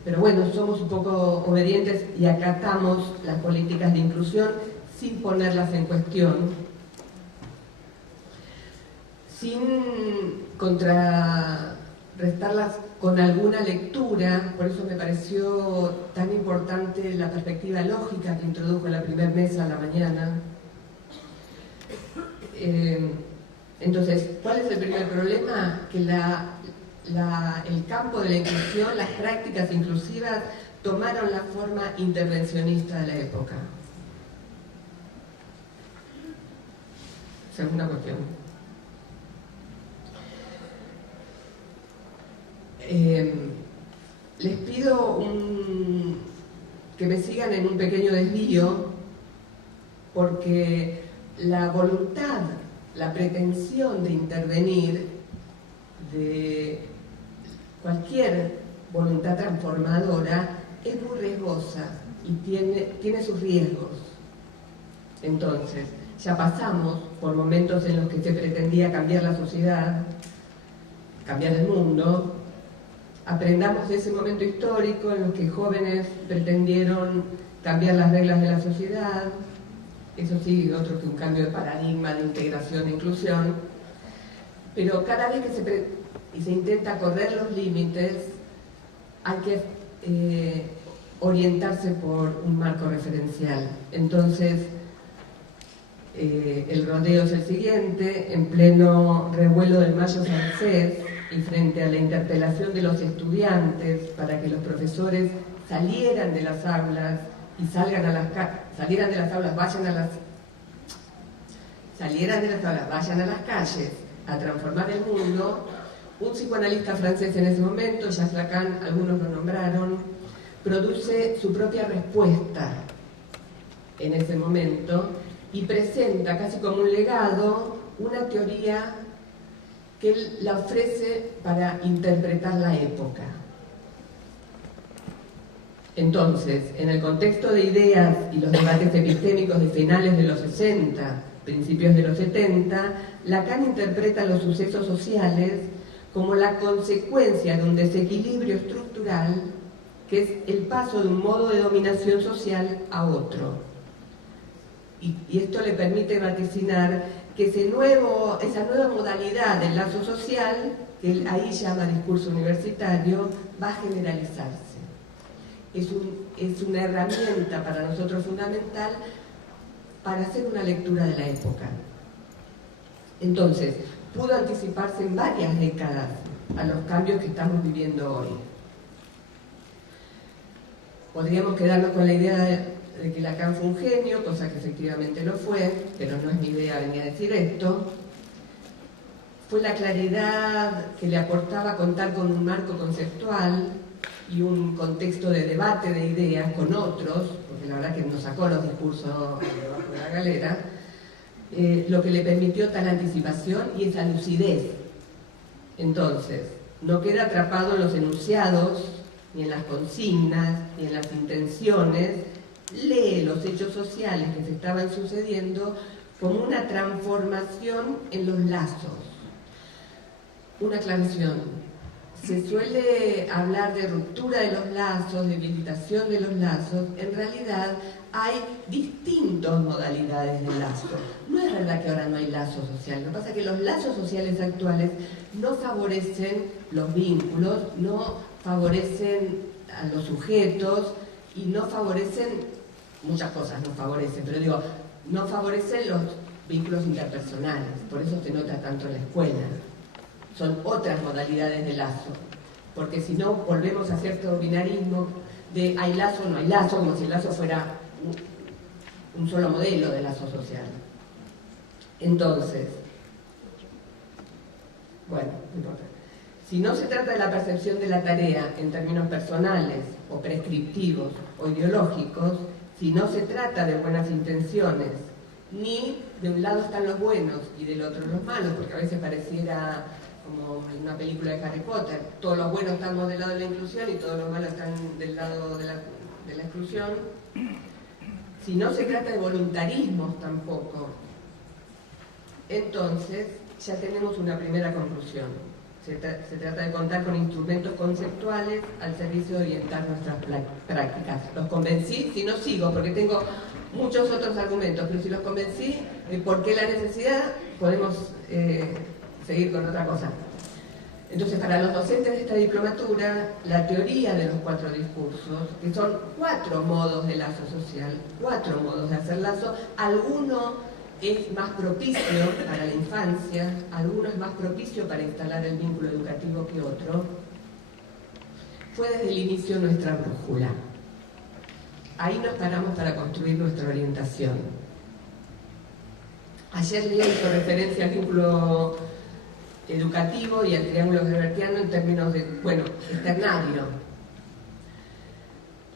pero bueno, somos un poco obedientes y acatamos las políticas de inclusión sin ponerlas en cuestión, sin contrarrestarlas con alguna lectura. Por eso me pareció tan importante la perspectiva lógica que introdujo en la primera mesa a la mañana. Entonces, ¿cuál es el primer problema? Que el campo de la inclusión, las prácticas inclusivas, tomaron la forma intervencionista de la época. Segunda cuestión. Les pido que me sigan en un pequeño desvío, porque la voluntad, la pretensión de intervenir, de cualquier voluntad transformadora, es muy riesgosa y tiene sus riesgos. Entonces, ya pasamos por momentos en los que se pretendía cambiar la sociedad, cambiar el mundo. Aprendamos de ese momento histórico en los que jóvenes pretendieron cambiar las reglas de la sociedad, eso sí, otro que un cambio de paradigma de integración e inclusión, pero cada vez que se intenta correr los límites, hay que orientarse por un marco referencial. Entonces, el rodeo es el siguiente: en pleno revuelo del Mayo francés, y frente a la interpelación de los estudiantes para que los profesores salieran de las aulas y vayan a las calles a transformar el mundo, un psicoanalista francés en ese momento, Jacques Lacan, algunos lo nombraron, produce su propia respuesta en ese momento y presenta casi como un legado una teoría que él la ofrece para interpretar la época. Entonces, en el contexto de ideas y los debates epistémicos de finales de los 60, principios de los 70, Lacan interpreta los sucesos sociales como la consecuencia de un desequilibrio estructural que es el paso de un modo de dominación social a otro. Y esto le permite vaticinar que esa nueva modalidad del lazo social, que él ahí llama discurso universitario, va a generalizarse. Es una herramienta para nosotros fundamental para hacer una lectura de la época. Entonces, pudo anticiparse en varias décadas a los cambios que estamos viviendo hoy. Podríamos quedarnos con la idea de que Lacan fue un genio, cosa que efectivamente lo fue, pero no es mi idea venir a decir esto. Fue la claridad que le aportaba contar con un marco conceptual y un contexto de debate de ideas con otros, porque la verdad que nos sacó los discursos debajo de la galera, lo que le permitió tal anticipación y esa lucidez. Entonces, no queda atrapado en los enunciados, ni en las consignas, ni en las intenciones, lee los hechos sociales que se estaban sucediendo como una transformación en los lazos. Una aclaración. Se suele hablar de ruptura de los lazos, de debilitación de los lazos. En realidad hay distintas modalidades de lazo. No es verdad que ahora no hay lazo social. Lo que pasa es que los lazos sociales actuales no favorecen los vínculos, no favorecen a los sujetos y no favorecen, muchas cosas no favorecen, pero digo, no favorecen los vínculos interpersonales. Por eso se nota tanto en la escuela. Son otras modalidades de lazo, porque si no volvemos a cierto binarismo de hay lazo o no hay lazo, como si el lazo fuera un solo modelo de lazo social. Entonces, bueno, no importa. Si no se trata de la percepción de la tarea en términos personales o prescriptivos o ideológicos, si no se trata de buenas intenciones, ni de un lado están los buenos y del otro los malos, porque a veces pareciera como en una película de Harry Potter, todos los buenos estamos del lado de la inclusión y todos los malos están del lado de la exclusión. Si no se trata de voluntarismos tampoco, entonces ya tenemos una primera conclusión. Se trata de contar con instrumentos conceptuales al servicio de orientar nuestras prácticas. ¿Los convencí? Si no, sigo, porque tengo muchos otros argumentos, pero si los convencí, ¿por qué la necesidad? Podemos seguir con otra cosa. Entonces, para los docentes de esta diplomatura, la teoría de los 4 discursos, que son 4 modos de lazo social, 4 modos de hacer lazo, alguno es más propicio para la infancia, alguno es más propicio para instalar el vínculo educativo que otro, fue desde el inicio nuestra brújula. Ahí nos paramos para construir nuestra orientación. Ayer Lea hizo referencia al vínculo educativo y al triángulo herbertiano en términos de, bueno, externario.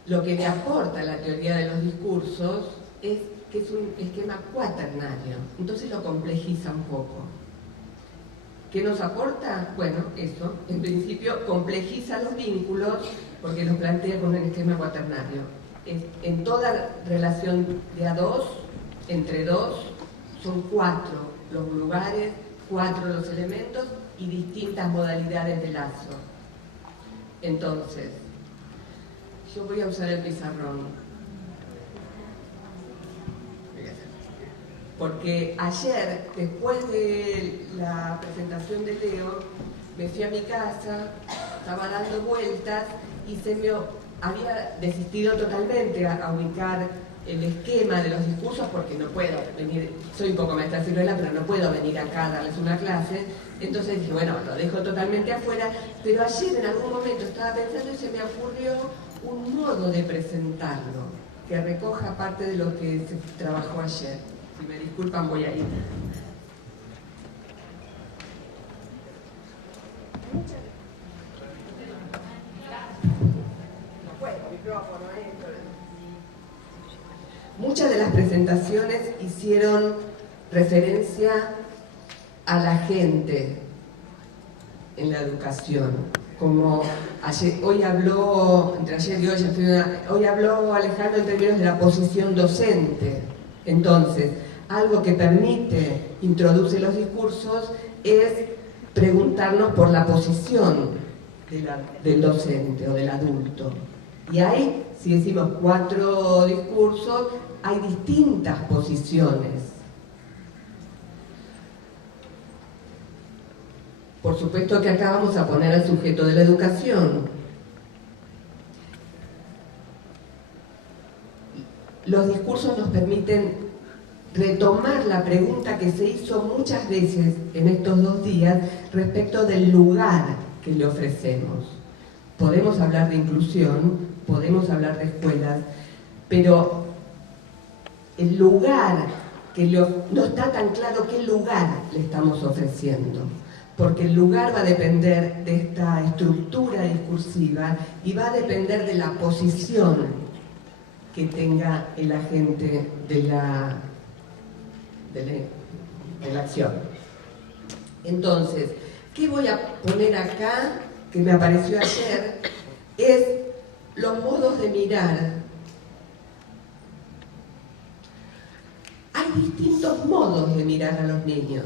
Lo que le aporta la teoría de los discursos es que es un esquema cuaternario, entonces lo complejiza un poco. ¿Qué nos aporta? Bueno, eso, en principio complejiza los vínculos porque los plantea con un esquema cuaternario. En toda relación de a dos, entre dos, son 4 los lugares, 4 los elementos y distintas modalidades de lazo. Entonces, yo voy a usar el pizarrón. Porque ayer, después de la presentación de Leo, me fui a mi casa, estaba dando vueltas y había desistido totalmente a ubicar el esquema de los discursos porque no puedo venir, soy un poco maestra ciruela, pero no puedo venir acá a darles una clase. Entonces dije, bueno, lo dejo totalmente afuera, pero ayer en algún momento estaba pensando y se me ocurrió un modo de presentarlo que recoja parte de lo que se trabajó ayer. Si me disculpan, voy a ir. Muchas de las presentaciones hicieron referencia a la gente en la educación. Como hoy habló, entre ayer y hoy habló Alejandro en términos de la posición docente. Entonces, algo que permite introducir los discursos es preguntarnos por la posición del docente o del adulto. Y hay, si decimos 4 discursos, hay distintas posiciones. Por supuesto que acá vamos a poner al sujeto de la educación. Los discursos nos permiten retomar la pregunta que se hizo muchas veces en estos 2 días respecto del lugar que le ofrecemos. Podemos hablar de inclusión, podemos hablar de escuelas, pero el lugar, no está tan claro qué lugar le estamos ofreciendo, porque el lugar va a depender de esta estructura discursiva y va a depender de la posición que tenga el agente de la acción. Entonces, ¿qué voy a poner acá, que me apareció ayer? Es los modos de mirar. Hay distintos modos de mirar a los niños.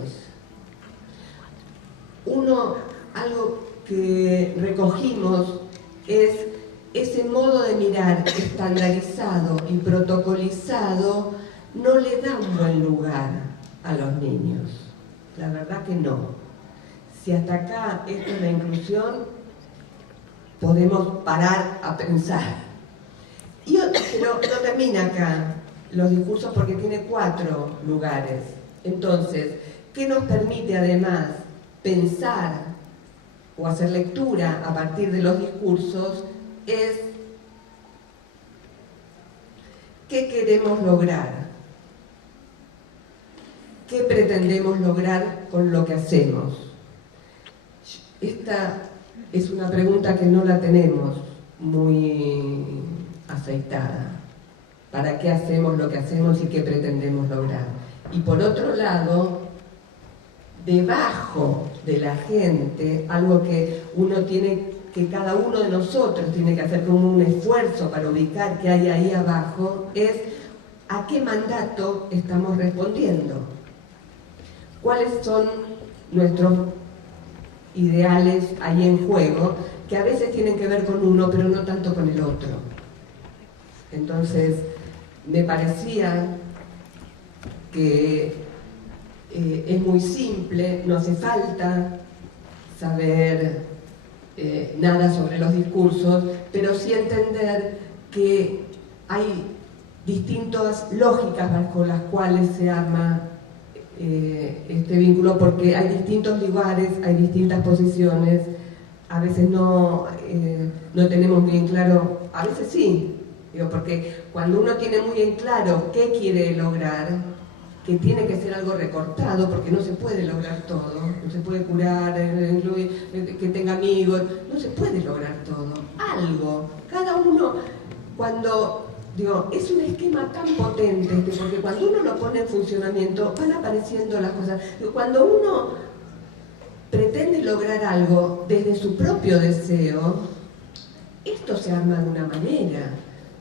Algo que recogimos es ese modo de mirar estandarizado y protocolizado no le da un buen lugar a los niños. La verdad que no. Si hasta acá esto es la inclusión, podemos parar a pensar. Pero no termina acá los discursos porque tiene 4 lugares. Entonces, ¿qué nos permite además pensar o hacer lectura a partir de los discursos? Es ¿qué queremos lograr? ¿Qué pretendemos lograr con lo que hacemos? Esta es una pregunta que no la tenemos muy aceitada. ¿Para qué hacemos lo que hacemos y qué pretendemos lograr? Y por otro lado, debajo de la gente, algo que cada uno de nosotros tiene que hacer como un esfuerzo para ubicar qué hay ahí abajo, es ¿a qué mandato estamos respondiendo? ¿Cuáles son nuestros ideales ahí en juego, que a veces tienen que ver con uno, pero no tanto con el otro? Entonces, me parecía que es muy simple, no hace falta saber nada sobre los discursos, pero sí entender que hay distintas lógicas bajo las cuales se arma este vínculo, porque hay distintos lugares, hay distintas posiciones, a veces no tenemos bien claro, a veces sí, porque cuando uno tiene muy en claro qué quiere lograr, que tiene que ser algo recortado, porque no se puede lograr todo, no se puede curar, que tenga amigos, no se puede lograr todo, algo, cada uno, es un esquema tan potente, porque cuando uno lo pone en funcionamiento van apareciendo las cosas. Cuando uno pretende lograr algo desde su propio deseo, esto se arma de una manera.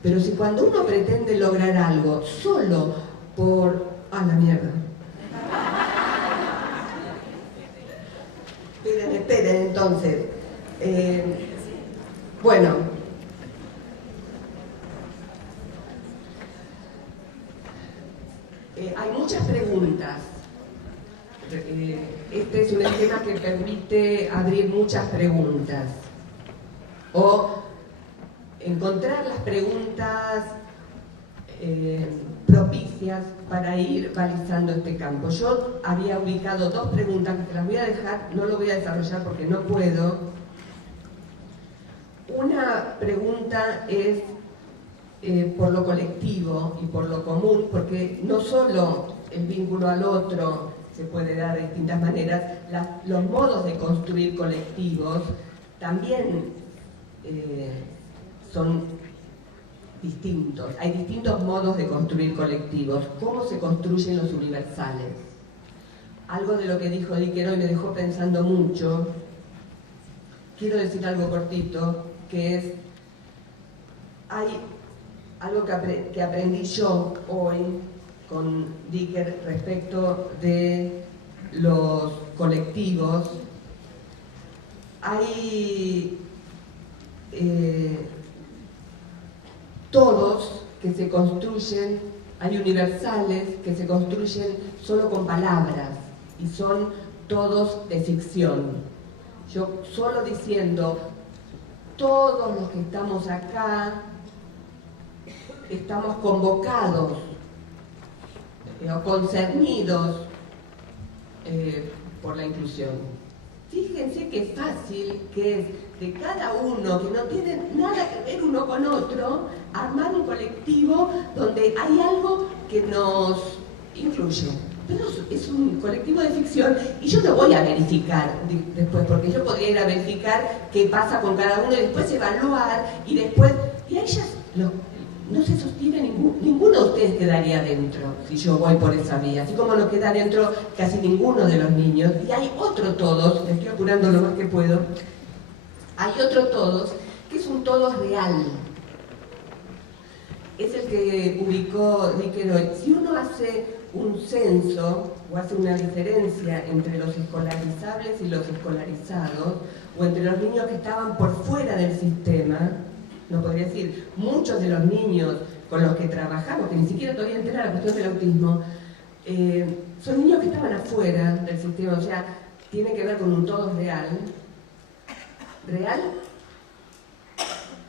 Pero si cuando uno pretende lograr algo solo por... ¡Ah, la mierda! Esperen, entonces. Bueno. Hay muchas preguntas. Este es un esquema que permite abrir muchas preguntas. O encontrar las preguntas propicias para ir balizando este campo. Yo había ubicado 2 preguntas que las voy a dejar, no lo voy a desarrollar porque no puedo. Una pregunta es por lo colectivo y por lo común, porque no solo el vínculo al otro se puede dar de distintas maneras, los modos de construir colectivos también son distintos. Hay distintos modos de construir colectivos. ¿Cómo se construyen los universales? Algo de lo que dijo Dicker hoy me dejó pensando mucho. Quiero decir algo cortito, que es, hay algo que aprendí yo hoy con Dicker respecto de los colectivos hay todos que se construyen, hay universales que se construyen solo con palabras y son todos de ficción. Yo solo diciendo, todos los que estamos acá estamos convocados o concernidos por la inclusión. Fíjense qué fácil que es de cada uno, que no tiene nada que ver uno con otro, armar un colectivo donde hay algo que nos incluye. Pero es un colectivo de ficción y yo lo voy a verificar después, porque yo podría ir a verificar qué pasa con cada uno y después evaluar y después... Y ahí ya no se sostiene ninguno de ustedes quedaría dentro si yo voy por esa vía, así como no queda dentro casi ninguno de los niños. Y hay otro todos, me estoy apurando lo más que puedo, hay otro todos que es un todos real. Es el que ubicó Dickeroy. Si uno hace un censo o hace una diferencia entre los escolarizables y los escolarizados, o entre los niños que estaban por fuera del sistema, no podría decir, muchos de los niños con los que trabajamos, que ni siquiera todavía enteran la cuestión del autismo, son niños que estaban afuera del sistema, o sea, tiene que ver con un todo real,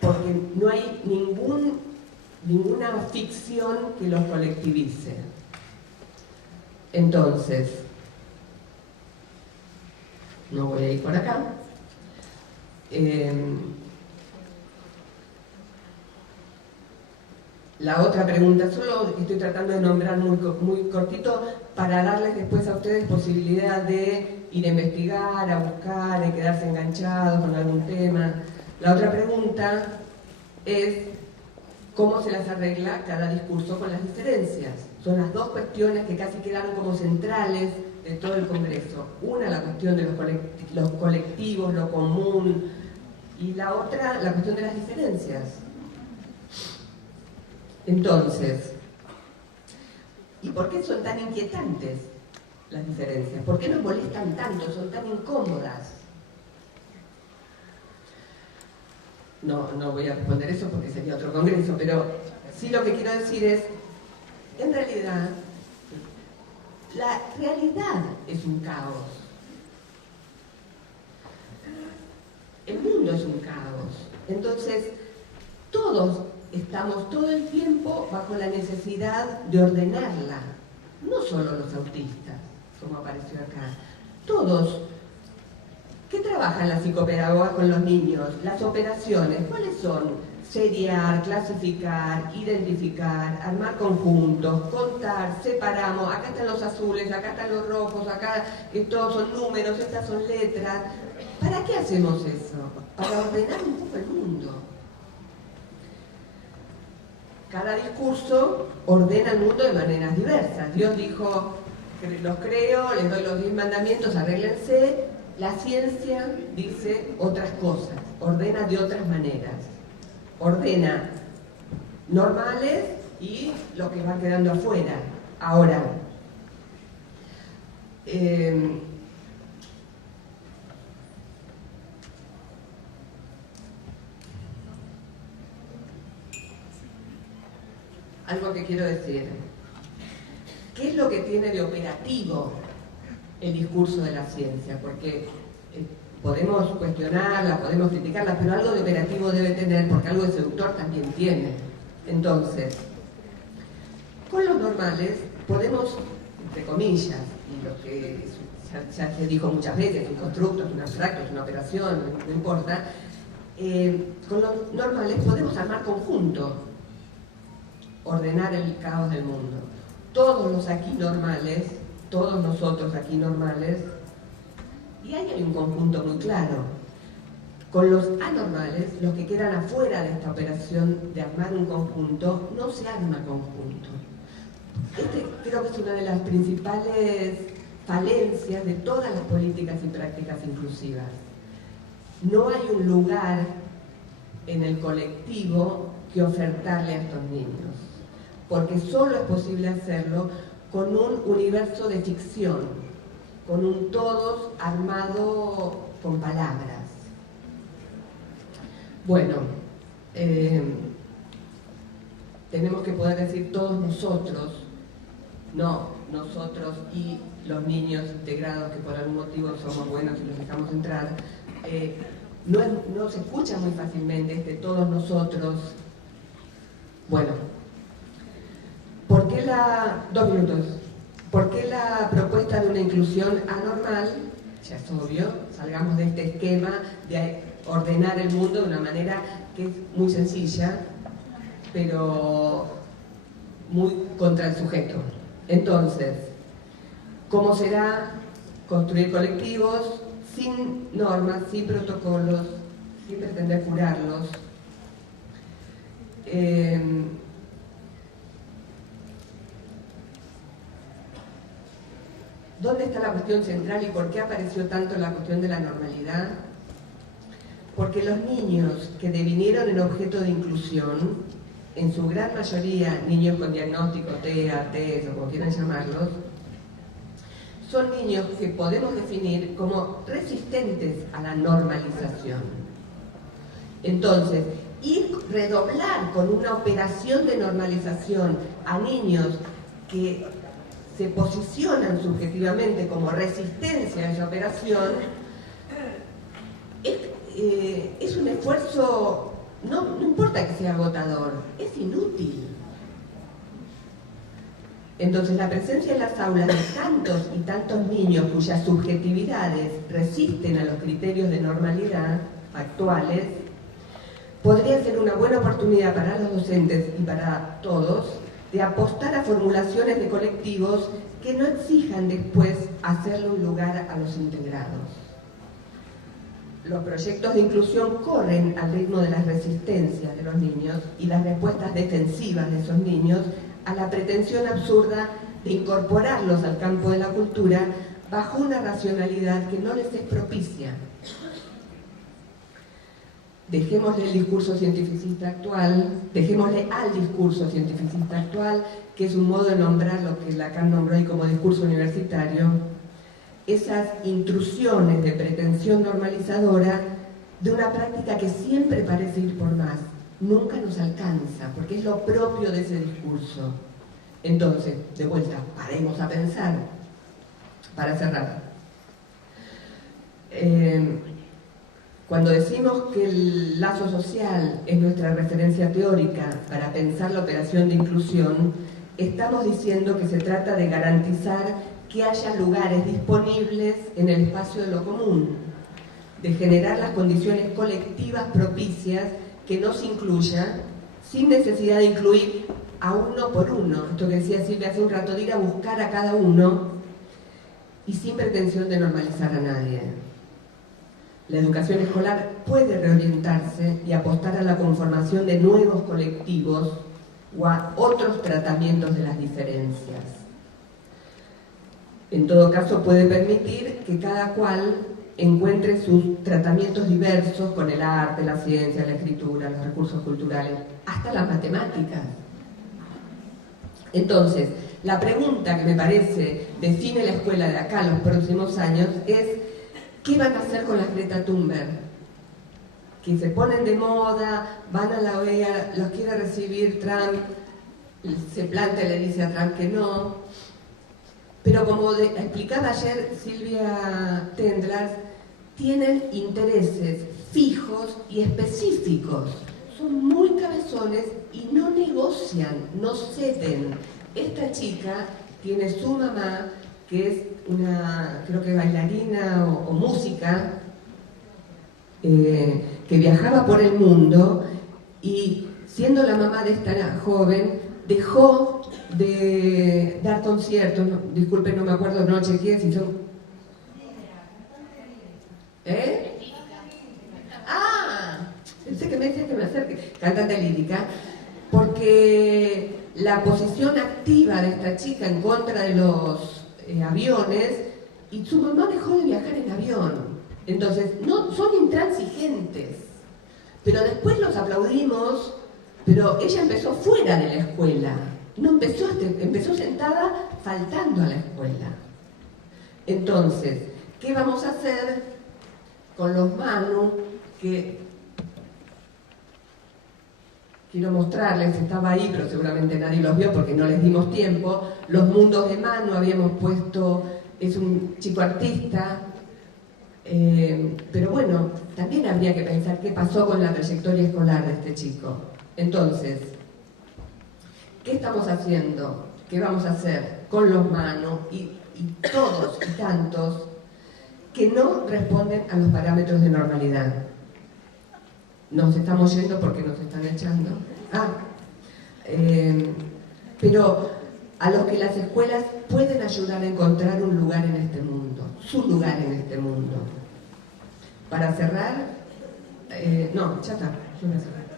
porque no hay ninguna ficción que los colectivice. Entonces, no voy a ir por acá. La otra pregunta, solo estoy tratando de nombrar muy cortito para darles después a ustedes posibilidad de ir a investigar, a buscar, de quedarse enganchados con algún tema. La otra pregunta es cómo se las arregla cada discurso con las diferencias. Son las dos cuestiones que casi quedaron como centrales de todo el Congreso. Una, la cuestión de los colectivos, lo común, y la otra, la cuestión de las diferencias. Entonces, ¿y por qué son tan inquietantes las diferencias? ¿Por qué nos molestan tanto? Son tan incómodas. No voy a responder eso porque sería otro congreso, pero sí lo que quiero decir es, en realidad, la realidad es un caos. El mundo es un caos. Entonces, todos estamos todo el tiempo bajo la necesidad de ordenarla. No solo los autistas, como apareció acá. Todos. ¿Qué trabajan las psicopedagogas con los niños? Las operaciones, ¿cuáles son? Seriar, clasificar, identificar, armar conjuntos, contar, separamos, acá están los azules, acá están los rojos, acá estos son números, estas son letras. ¿Para qué hacemos eso? Para ordenar un poco el mundo. Cada discurso ordena el mundo de maneras diversas. Dios dijo, los creo, les doy los 10 mandamientos, arréglense. La ciencia dice otras cosas, ordena de otras maneras. Ordena normales y lo que va quedando afuera. Ahora, algo que quiero decir. ¿Qué es lo que tiene de operativo el discurso de la ciencia? Porque podemos cuestionarla, podemos criticarla, pero algo de operativo debe tener, porque algo de seductor también tiene. Entonces, con los normales podemos, entre comillas, y lo que ya se dijo muchas veces, un constructo, es un abstracto, es una operación, no importa, con los normales podemos armar conjunto, ordenar el caos del mundo. Todos los aquí normales, todos nosotros aquí normales, y ahí hay un conjunto muy claro. Con los anormales, los que quedan afuera de esta operación de armar un conjunto, no se arma conjunto. Creo que es una de las principales falencias de todas las políticas y prácticas inclusivas. No hay un lugar en el colectivo que ofertarle a estos niños, porque solo es posible hacerlo con un universo de ficción, con un todos armado con palabras. Bueno, tenemos que poder decir todos nosotros, no nosotros y los niños integrados que por algún motivo somos buenos y los dejamos entrar. No se escucha muy fácilmente todos nosotros. Bueno, ¿por qué 2 minutos? ¿Por qué la propuesta de una inclusión anormal? Ya es obvio, salgamos de este esquema de ordenar el mundo de una manera que es muy sencilla, pero muy contra el sujeto. Entonces, ¿cómo será construir colectivos sin normas, sin protocolos, sin pretender curarlos? ¿Dónde está la cuestión central y por qué apareció tanto la cuestión de la normalidad? Porque los niños que devinieron en objeto de inclusión, en su gran mayoría niños con diagnóstico TEA, TES o como quieran llamarlos, son niños que podemos definir como resistentes a la normalización. Entonces, redoblar con una operación de normalización a niños que se posicionan subjetivamente como resistencia a esa operación, es un esfuerzo, no importa que sea agotador, es inútil. Entonces, la presencia en las aulas de tantos y tantos niños cuyas subjetividades resisten a los criterios de normalidad actuales, podría ser una buena oportunidad para los docentes y para todos de apostar a formulaciones de colectivos que no exijan después hacerle un lugar a los integrados. Los proyectos de inclusión corren al ritmo de las resistencias de los niños y las respuestas defensivas de esos niños a la pretensión absurda de incorporarlos al campo de la cultura bajo una racionalidad que no les es propicia. Dejémosle al discurso cientificista actual, que es un modo de nombrar lo que Lacan nombró ahí como discurso universitario, esas intrusiones de pretensión normalizadora de una práctica que siempre parece ir por más, nunca nos alcanza, porque es lo propio de ese discurso. Entonces, de vuelta, paremos a pensar, para cerrar. Cuando decimos que el lazo social es nuestra referencia teórica para pensar la operación de inclusión, estamos diciendo que se trata de garantizar que haya lugares disponibles en el espacio de lo común, de generar las condiciones colectivas propicias que nos incluyan sin necesidad de incluir a uno por uno, esto que decía Silvia hace un rato, de ir a buscar a cada uno y sin pretensión de normalizar a nadie. La educación escolar puede reorientarse y apostar a la conformación de nuevos colectivos o a otros tratamientos de las diferencias. En todo caso, puede permitir que cada cual encuentre sus tratamientos diversos con el arte, la ciencia, la escritura, los recursos culturales, hasta las matemáticas. Entonces, la pregunta que me parece define la escuela de acá los próximos años es: ¿qué van a hacer con las Greta Thunberg? Que se ponen de moda, van a la OEA, los quiere recibir Trump, se planta y le dice a Trump que no. Pero como explicaba ayer Silvia Tendras, tienen intereses fijos y específicos. Son muy cabezones y no negocian, no ceden. Esta chica tiene su mamá, que es una, creo que bailarina o música, que viajaba por el mundo y siendo la mamá de esta joven, dejó de dar conciertos, disculpen, no me acuerdo, no chequeé si son... Pensé que me decía que me acerque, cantante lírica, porque la posición activa de esta chica en contra de los aviones, y su mamá dejó de viajar en avión. Entonces, no son intransigentes, pero después los aplaudimos, pero ella empezó fuera de la escuela, no empezó sentada faltando a la escuela. Entonces, ¿qué vamos a hacer con los Manu que quiero mostrarles, estaba ahí, pero seguramente nadie los vio porque no les dimos tiempo, Los mundos de Manu, habíamos puesto, es un chico artista, pero bueno, también habría que pensar qué pasó con la trayectoria escolar de este chico. Entonces, ¿qué estamos haciendo? ¿Qué vamos a hacer con los Manu y todos y tantos que no responden a los parámetros de normalidad? Nos estamos yendo porque nos están echando. Pero a los que las escuelas pueden ayudar a encontrar un lugar en este mundo, su lugar en este mundo. Para cerrar, no, ya está, yo voy a cerrar.